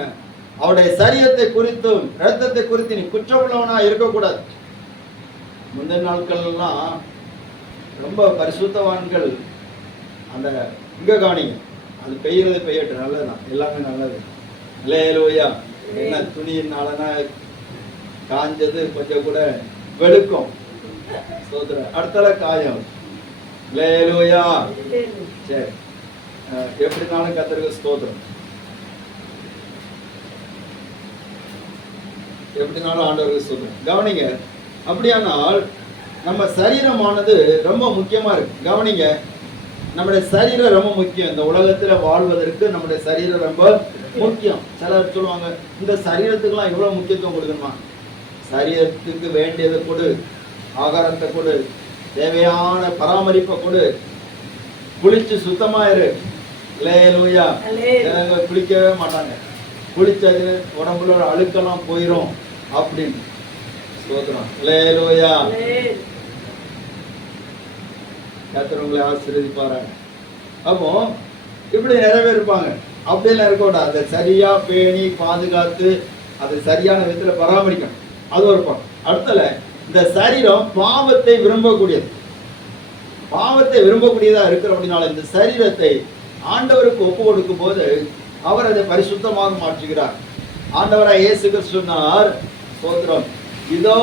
அவருடைய சரீரத்தை குறித்தும் இரத்தத்தை குறித்து நீ குற்றமுள்ளவனா இருக்கக்கூடாது. முந்தின நாட்கள் எல்லாம் ரொம்ப பரிசுத்தவான்கள் அந்த இங்க கவனிங்க, அது பெய்யறது பெய்யட்டும், நல்லதுதான், எல்லாமே நல்லது. அல்லேலூயா. என்ன துணியினாலனா காஞ்சது கொஞ்சம் கூட வெளுக்கும். அடுத்தல காயம். அல்லேலூயா. சரி, எப்படினாலும் கர்த்தருக்கு ஸ்தோத்திரம். எப்படினாலும் ஆண்டவருக்கு ஸ்தோத்திரம். கவனிங்க. அப்படியானால் நம்ம சரீரமானது ரொம்ப முக்கியமா இருக்கு. கவனிங்க, நம்முடைய சரீரம் ரொம்ப முக்கியம். இந்த உலகத்துல வாழ்வதற்கு நம்முடைய சரீரம் ரொம்ப முக்கியம். சிலர் சொல்லுவாங்க, இந்த சரீரத்துக்கெல்லாம் இவ்வளவு முக்கியத்துவம் கொடுக்கணுமா? சரீரத்துக்கு வேண்டியதை கொடு, ஆகாரத்தை கொடு, தேவையான பராமரிப்பை கொடு, குளிச்சு சுத்தமாயிரு. அல்லேலூயா. குளிக்கவே மாட்டாங்க, குளிச்சது உடம்புல அழுக்கெல்லாம் போயிரும் அப்படின்னு. ஸ்தோத்திரம். அல்லேலூயா. கர்த்தர் உங்களை ஆசீர்வதிப்பாரு. அப்போ இப்படி நிறைவேறுப்பாங்க. அப்படியெல்லாம் இருக்கக்கூடாது. அதை சரியா பேணி பாதுகாத்து அதை சரியான விதத்துல பராமரிக்கணும். அது ஒரு பக்கம். அடுத்தல இந்த சரீரம் பாவத்தை விரும்பக்கூடியது. பாவத்தை விரும்பக்கூடியதா இருக்கிற அப்படின்னால இந்த சரீரத்தை ஆண்டவருக்கு ஒப்பு கொடுக்கும் போது அவர் அதை பரிசுத்தமாக மாற்றுகிறார். ஆண்டவராய் இயேசு கிறிஸ்து சொன்னார், ஸ்தோத்திரம், இதோ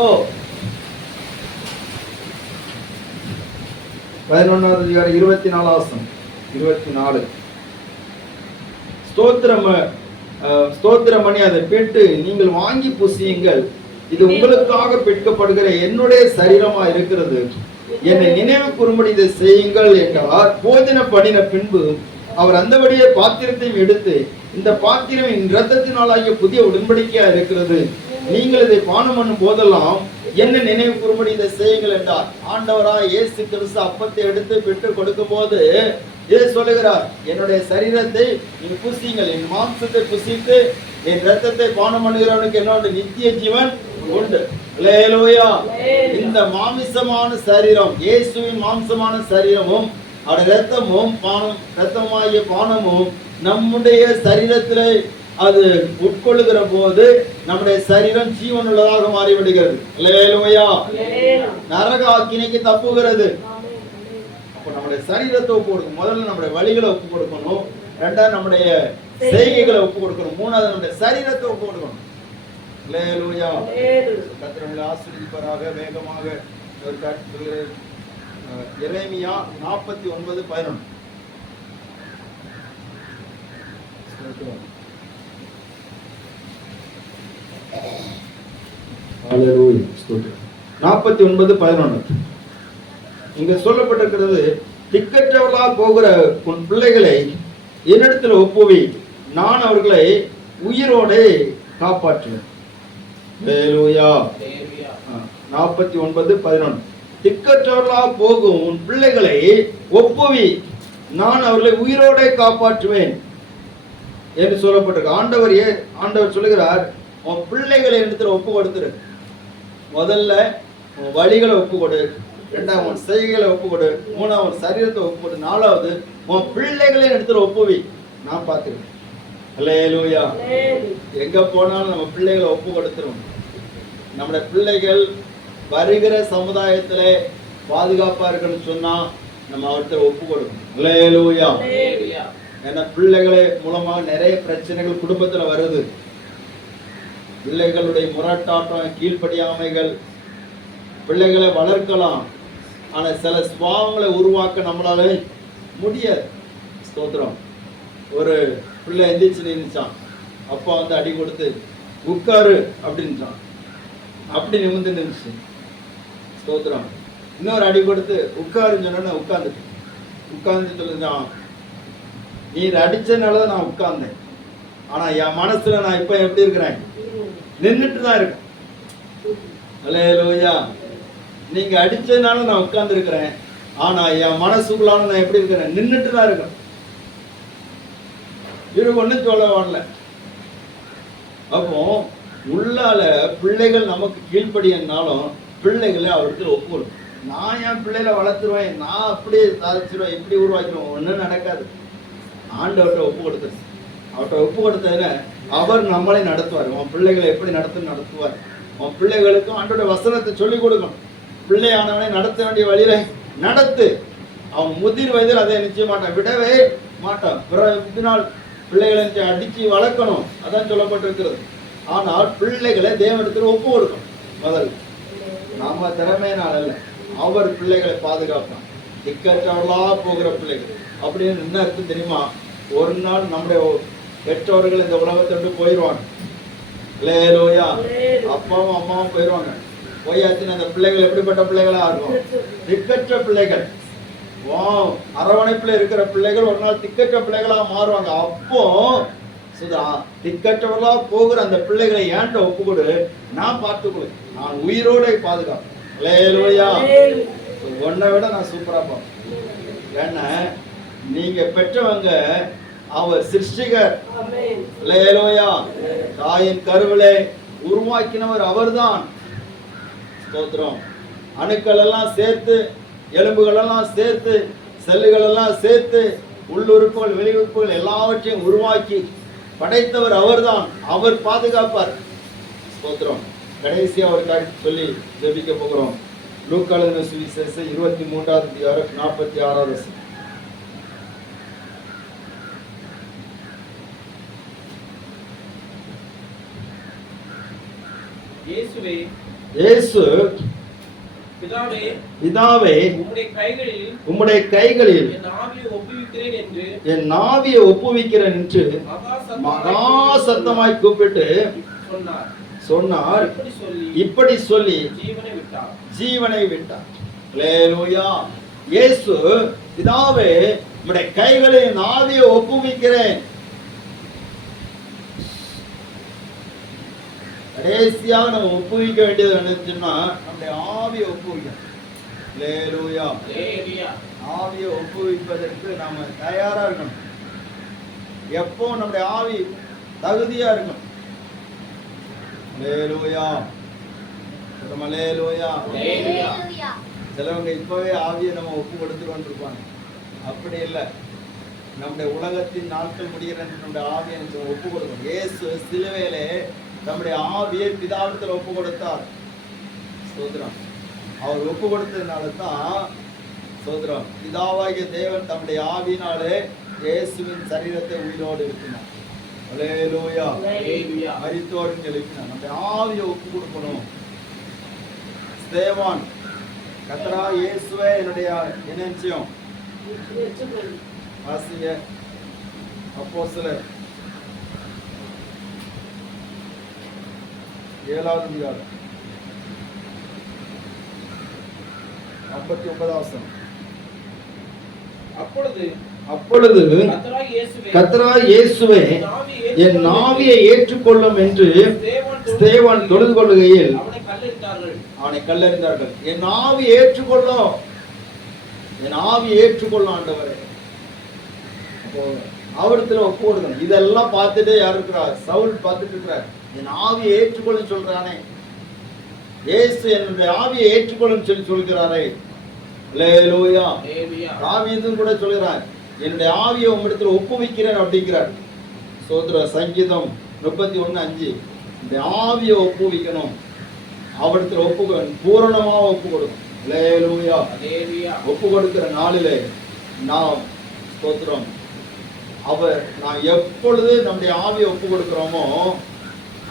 11வது அதிகாரம் 24வது வசனம். 24. ஸ்தோத்திரம் பண்ணி அதை பெற்று நீங்கள் வாங்கி புசியுங்கள், இது உங்களுக்காக பெற்கப்படுகிற என்னுடைய சரீரமா இருக்கிறது, என்னை நினைவு கூறும்படி இதை செய்யுங்கள் என்றார். போஜன பண்ணின பின்பு அவர் அந்தபடியே பாத்திரத்தையும் எடுத்து, இந்த பாத்திரம் என் இரத்தத்தினாலாகிய புதிய உடன்படிக்கையா இருக்கிறது, நீங்கள் இதை பானம் பண்ணும் போதெல்லாம் என்ன நினைவு கூறும்படி இதை செய்யுங்கள் என்றார். ஆண்டவராய் இயேசு கிறிஸ்து அப்பத்தை எடுத்து பெற்று கொடுக்கும் போது இதை சொல்லுகிறார், என்னுடைய சரீரத்தை நீங்க புசிங்கள், என் மாம்சத்தை புசித்து என் ரத்தத்தை பானம் பண்ணுகிறவனுக்கு என்னோட நித்திய ஜீவன் உண்டு. அல்லேலூயா. இந்த மாமிசமான சரீரம், இயேசுவின் மாம்சமான சரீரமும் அவருடைய ரத்தமும் ரத்தமாகிய பானமும் நம்முடைய சரீரத்திலே அது உட்கொள்ளுகிற போது நம்முடைய சரீரம் ஜீவன் உள்ளதாக மாறிவிடுகிறது. அல்லேலூயா. நரக ஆக்கினைக்கு தப்புகிறது. அப்ப நம்முடைய சரீரத்தை ஒப்பு கொடுக்கணும். முதல்ல நம்முடைய வழிகளை ஒப்பு கொடுக்கணும், ரெண்டாவது நம்முடைய செய்கைகளை ஒப்பு கொடுக்கணும், மூணாவது நம்முடைய சரீரத்தை ஒப்பு கொடுக்கணும். அல்லேலூயா. கர்த்தர் ஆசீர்வதிப்பாராக. வேகமாக ஒரு காட்சி எரேமியா 49:11. 49:11 இங்க சொல்லப்பட்டிருக்கிறது, திக்கற்றவர்களாக போகிற உன் பிள்ளைகளை என்னிடத்தில் ஒப்புவி, நான் அவர்களை உயிரோடு காப்பாற்றுவேன். 49:11 திக்கற்றவர்களாக போகும் உன் பிள்ளைகளை ஒப்புவி, நான் அவர்களை உயிரோட காப்பாற்றுவேன் என்று சொல்லப்பட்டிருக்கு. ஆண்டவர் சொல்லுகிறார், உன் பிள்ளைகளை இடத்துல ஒப்பு கொடுத்துரு. முதல்ல உன் வழிகளை ஒப்பு கொடு, ரெண்டாவது உன் செய்கைகளை ஒப்பு கொடு, மூணாவது உன் சரீரத்தை ஒப்பு கொடு, நாலாவது உன் பிள்ளைகளை இடத்துல ஒப்புவி, நான் பார்த்துக்கிறேன். அல்லேலூயா. எங்க போனாலும் நம்ம பிள்ளைகளை ஒப்பு கொடுத்துரும். நம்முடைய பிள்ளைகள் வருகிற சமுதாயத்திலே பாதுகாப்பா இருக்குன்னு சொன்னா நம்ம அவர்கிட்ட ஒப்பு கொடுக்கணும். அல்லேலூயா. ஏன்னா பிள்ளைகளை மூலமாக நிறைய பிரச்சனைகள் குடும்பத்துல வருது. பிள்ளைகளுடைய முரட்டாட்டம், கீழ்ப்படியாமைகள், பிள்ளைகளை வளர்க்கலாம், ஆனா சில சுபாவங்களை உருவாக்க நம்மளால முடியாது. ஸ்தோத்திரம். ஒரு பிள்ளை எந்திரிச்சு நின்றுச்சான், அப்பா வந்து அடி கொடுத்து உட்காரு அப்படின்றான், அப்படி நிமிர்ந்து நின்றுச்சு. ஸ்தோத்திரம். இன்னொரு அடி கொடுத்து உட்காருன்னு சொன்னா உட்கார்ந்து சொல்லுச்சான், நீர் அடிச்சனாலதான் நான் உட்கார்ந்தேன், ஆனா என் மனசுல நான் இப்ப எப்படி இருக்கிறேன், நின்றுட்டு தான் இருக்கேன். அல்லேலூயா. நீங்க அடிச்சதுனால நான் உட்கார்ந்து இருக்கிறேன், ஆனா என் மனசுக்குள்ளான நான் எப்படி இருக்கிறேன், நின்றுட்டு தான் இருக்கேன். இவருக்கு ஒன்றும் சொல்ல வரல. அப்போ உள்ளால பிள்ளைகள் நமக்கு கீழ்ப்படியனாலும் பிள்ளைகளை அவருக்கு ஒப்புக்கொள்ளும். நான் என் பிள்ளைகளை வளர்த்துருவேன், நான் அப்படியே சாதிச்சிருவேன், இப்படி உருவாக்கிடுவேன், ஒன்றும் நடக்காது. ஆண்டவர்கிட்ட ஒப்பு கொடுத்துரு. அவர்கிட்ட ஒப்பு கொடுத்ததுல அவர் நம்மளை நடத்துவார். உன் பிள்ளைகளை எப்படி நடத்துவார். உன் பிள்ளைகளுக்கும் ஆண்டோட வசனத்தை சொல்லிக் கொடுக்கணும். பிள்ளையானவனை நடத்த வேண்டிய வழியில நடத்து. அவன் முதிர் வயதில் அதை நிச்சய மாட்டான், விடவே மாட்டான். பிறகு பிள்ளைகளை அடிச்சு வளர்க்கணும், அதான் சொல்லப்பட்டிருக்கிறது. ஆனால் பிள்ளைகளை தேவனிடத்தில் ஒப்பு கொடுக்கணும். முதல்ல நம்ம திறமையினால் அல்ல, அவர் பிள்ளைகளை பாதுகாப்பான். திக்கற்றவர்களா போகிற பிள்ளைகள் அப்படின்னு என்ன இருக்கு தெரியுமா? ஒரு நாள் நம்முடைய பெற்றோர்கள் இந்த உலகத்தை விட்டு போயிடுவாங்க. அல்லேலூயா. அப்பாவும் அம்மாவும் போயிடுவாங்க. போயாச்சுன்னு அந்த பிள்ளைகள் எப்படிப்பட்ட பிள்ளைகளா இருக்கும்? திக்கற்ற பிள்ளைகள். அரவணைப்புல இருக்கிற பிள்ளைகள் ஒரு நாள் திக்கற்ற பிள்ளைகளா மாறுவாங்க. அப்போ திக்கற்றவர்களா போகிற அந்த பிள்ளைகளை ஏன்ட்ட ஒப்பு கொடு, நான் பார்த்துக்கொடு, நான் உயிரோட பாதுகாப்பேன். அல்லேலூயா. ஒன்னை விட நான் சூப்பரா பார்ப்பேன். ஏன்னா நீங்க பெற்றவங்க அவர் சிருஷ்டிகர். அல்லேலூயா. தாயின் கருவிலே உருவாக்கினவர் அவர்தான். ஸ்தோத்திரம். அணுக்கள் எல்லாம் சேர்த்து, எலும்புகள் எல்லாம் சேர்த்து, செல்லுகள் எல்லாம் சேர்த்து, உள்ளுறுப்புகள் வெளியுறுப்புகள் எல்லாவற்றையும் உருவாக்கி படைத்தவர் அவர்தான். அவர் பாதுகாப்பார். ஸ்தோத்திரம். கடைசியா ஒரு காரியத்தை சொல்லி ஜெபிக்க போகிறோம். லூக்கா எழுதின சுவிசேஷம் 23வது அதிகாரம் 46வது வசனம். இயேசு பிதாவே, உம்முடைய கைகளில் என் நாவியை ஒப்புவிக்கிறேன் என்று மகா சத்தமாய் கூப்பிட்டு சொன்னார். இப்படி சொல்லி ஜீவனை விட்டார். அல்லேலூயா. இயேசு பிதாவே, உம்முடைய கைகளில் என் ஆவியை ஒப்புவிக்கிறேன். கடைசியாக நம்ம ஒப்புவிக்க வேண்டியது என்னச்சுன்னா நம்முடைய ஆவியை ஒப்புவிக்கணும். அல்லேலூயா. ஆவியை ஒப்புவிப்பதற்கு நாம தயாரா இருக்கணும். எப்போ நம்முடைய ஆவி தகுதியா இருக்கணும். அல்லேலூயா, அல்லேலூயா. சிலவங்க இப்பவே ஆவியை நம்ம ஒப்பு கொடுத்து கொண்டிருப்பாங்க. அப்படி இல்லை. நம்முடைய உலகத்தின் நாட்கள் முடிகிற நம்முடைய ஆவியை ஒப்பு கொடுக்கணும். இயேசு சிலுவையிலே நம்முடைய ஆவியை பிதாவிடத்தில் ஒப்பு கொடுத்தார். ஸ்தோத்திரம். அவர் ஒப்பு கொடுத்ததுனால தான் ஸ்தோத்திரம் பிதாவாகிய தேவன் தம்முடைய ஆவியினாலே இயேசுவின் சரீரத்தை உயிரோடு இருக்கிறார். அல்லேலூயா. மரித்தோரின் எழுப்பினார். நம்முடைய ஆவியை ஒப்பு கொடுக்கணும். ஸ்தேவான் கர்த்தரா இயேசுவே என்னுடைய என்ன நிச்சயம் வாசிங்க. அப்போஸ்தலர் 7வது அதிகாரம் 59வது வசனம். அப்பொழுது கர்த்தராகிய இயேசுவே என் நாவியை ஏற்றுக்கொள்ளும் என்று ஸ்தேவான் தொழுது கொள்ளுகையில் அவனை கல்லெறிந்தார்கள். என் ஆவி ஏற்றுக்கொள்ளும், என் ஆவி ஏற்றுக்கொள்ளும் ஆண்டவரே. அவரிடத்துல ஒப்பு கொடுக்கணும். இதெல்லாம் பார்த்துட்டு யார் இருக்கிறார்? சவுல் பார்த்துட்டு இருக்கிறார். என் ஆவியை ஏற்றுக்கொள்ளும் சொல்றானே, இயேசு என்னுடைய ஆவியை ஏற்றுக்கொள்ளும் சொல்லி சொல்கிறாரே. அல்லேலூயா. தாவீதும் கூட சொல்கிறார், என்னுடைய ஆவியை உம்மிடத்தில் ஒப்புவிக்கிறேன் அப்படிங்கிறார். சோத்ர சங்கீதம் 31:5 இந்த ஆவியை ஒப்புவிக்கணும். அவரிடத்தில் ஒப்பு பூரணமா ஒப்பு கொடுக்கணும். அல்லேலூயா. ஒப்பு கொடுக்கிற நாளிலே நாம் ஸ்தோத்திரம் நாம் எப்பொழுது நம்முடைய ஆவியை ஒப்பு கொடுக்கிறோமோ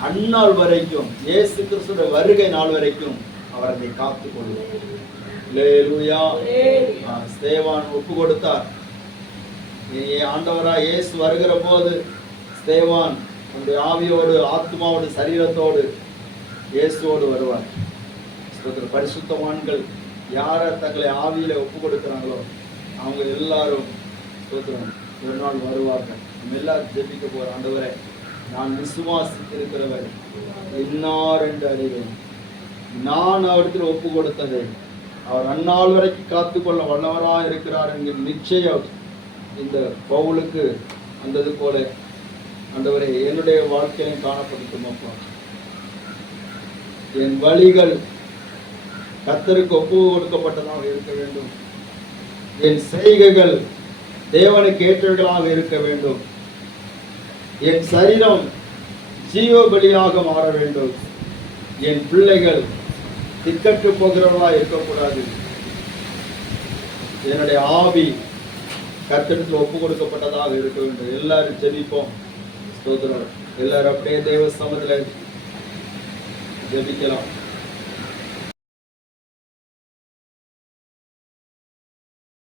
அந்நாள் வரைக்கும், இயேசு கிறிஸ்துவின் வருகை நாள் வரைக்கும் அவர் அதை காத்துக் கொள்வார். அல்லேலூயா. ஸ்தேவான் ஒப்பு கொடுத்தார். ஆண்டவராய் இயேசு வருகிற போது ஸ்தேவான் நம்முடைய ஆவியோடு ஆத்மாவோடு சரீரத்தோடு இயேசுவோடு வருவார். பரிசுத்தவான்கள் யார தங்களை ஆவியில ஒப்பு கொடுக்கிறாங்களோ அவங்க எல்லாரும் ஒரு நாள் வருவார்கள். நம்ம எல்லாரும் ஜெபிக்க போற ஆண்டவரே, நான் விசுவாசித்திருக்கிறவர் இன்னார் என்று அறிவேன். நான் அவரிடத்தில் ஒப்பு கொடுத்ததை அவர் அந்நாள் வரைக்கும் காத்துக்கொள்ள வல்லவராக இருக்கிறார் என்கிற நிச்சயம் இந்த பவுலுக்கு வந்தது போல ஆண்டவரே என்னுடைய வாழ்க்கையும் காணப்படுத்தும். என் வழிகள் கர்த்தருக்கு ஒப்பு கொடுக்கப்பட்டதாக இருக்க வேண்டும். என் செய்கைகள் தேவனுக்கு ஏற்றவைகளாக இருக்க வேண்டும். என் சரீரம் ஜீவ பலியாக மாற வேண்டும். என் பிள்ளைகள் திக்கற்று போகிறவர்களாக இருக்கக்கூடாது. என்னுடைய ஆவி கர்த்தருக்கு ஒப்பு கொடுக்கப்பட்டதாக இருக்க வேண்டும். எல்லாரும் ஜெபிப்போம். ஸ்தோத்திரம். எல்லாரும் அப்படியே தேவ சமூகத்தில் ஜெபிக்கலாம்.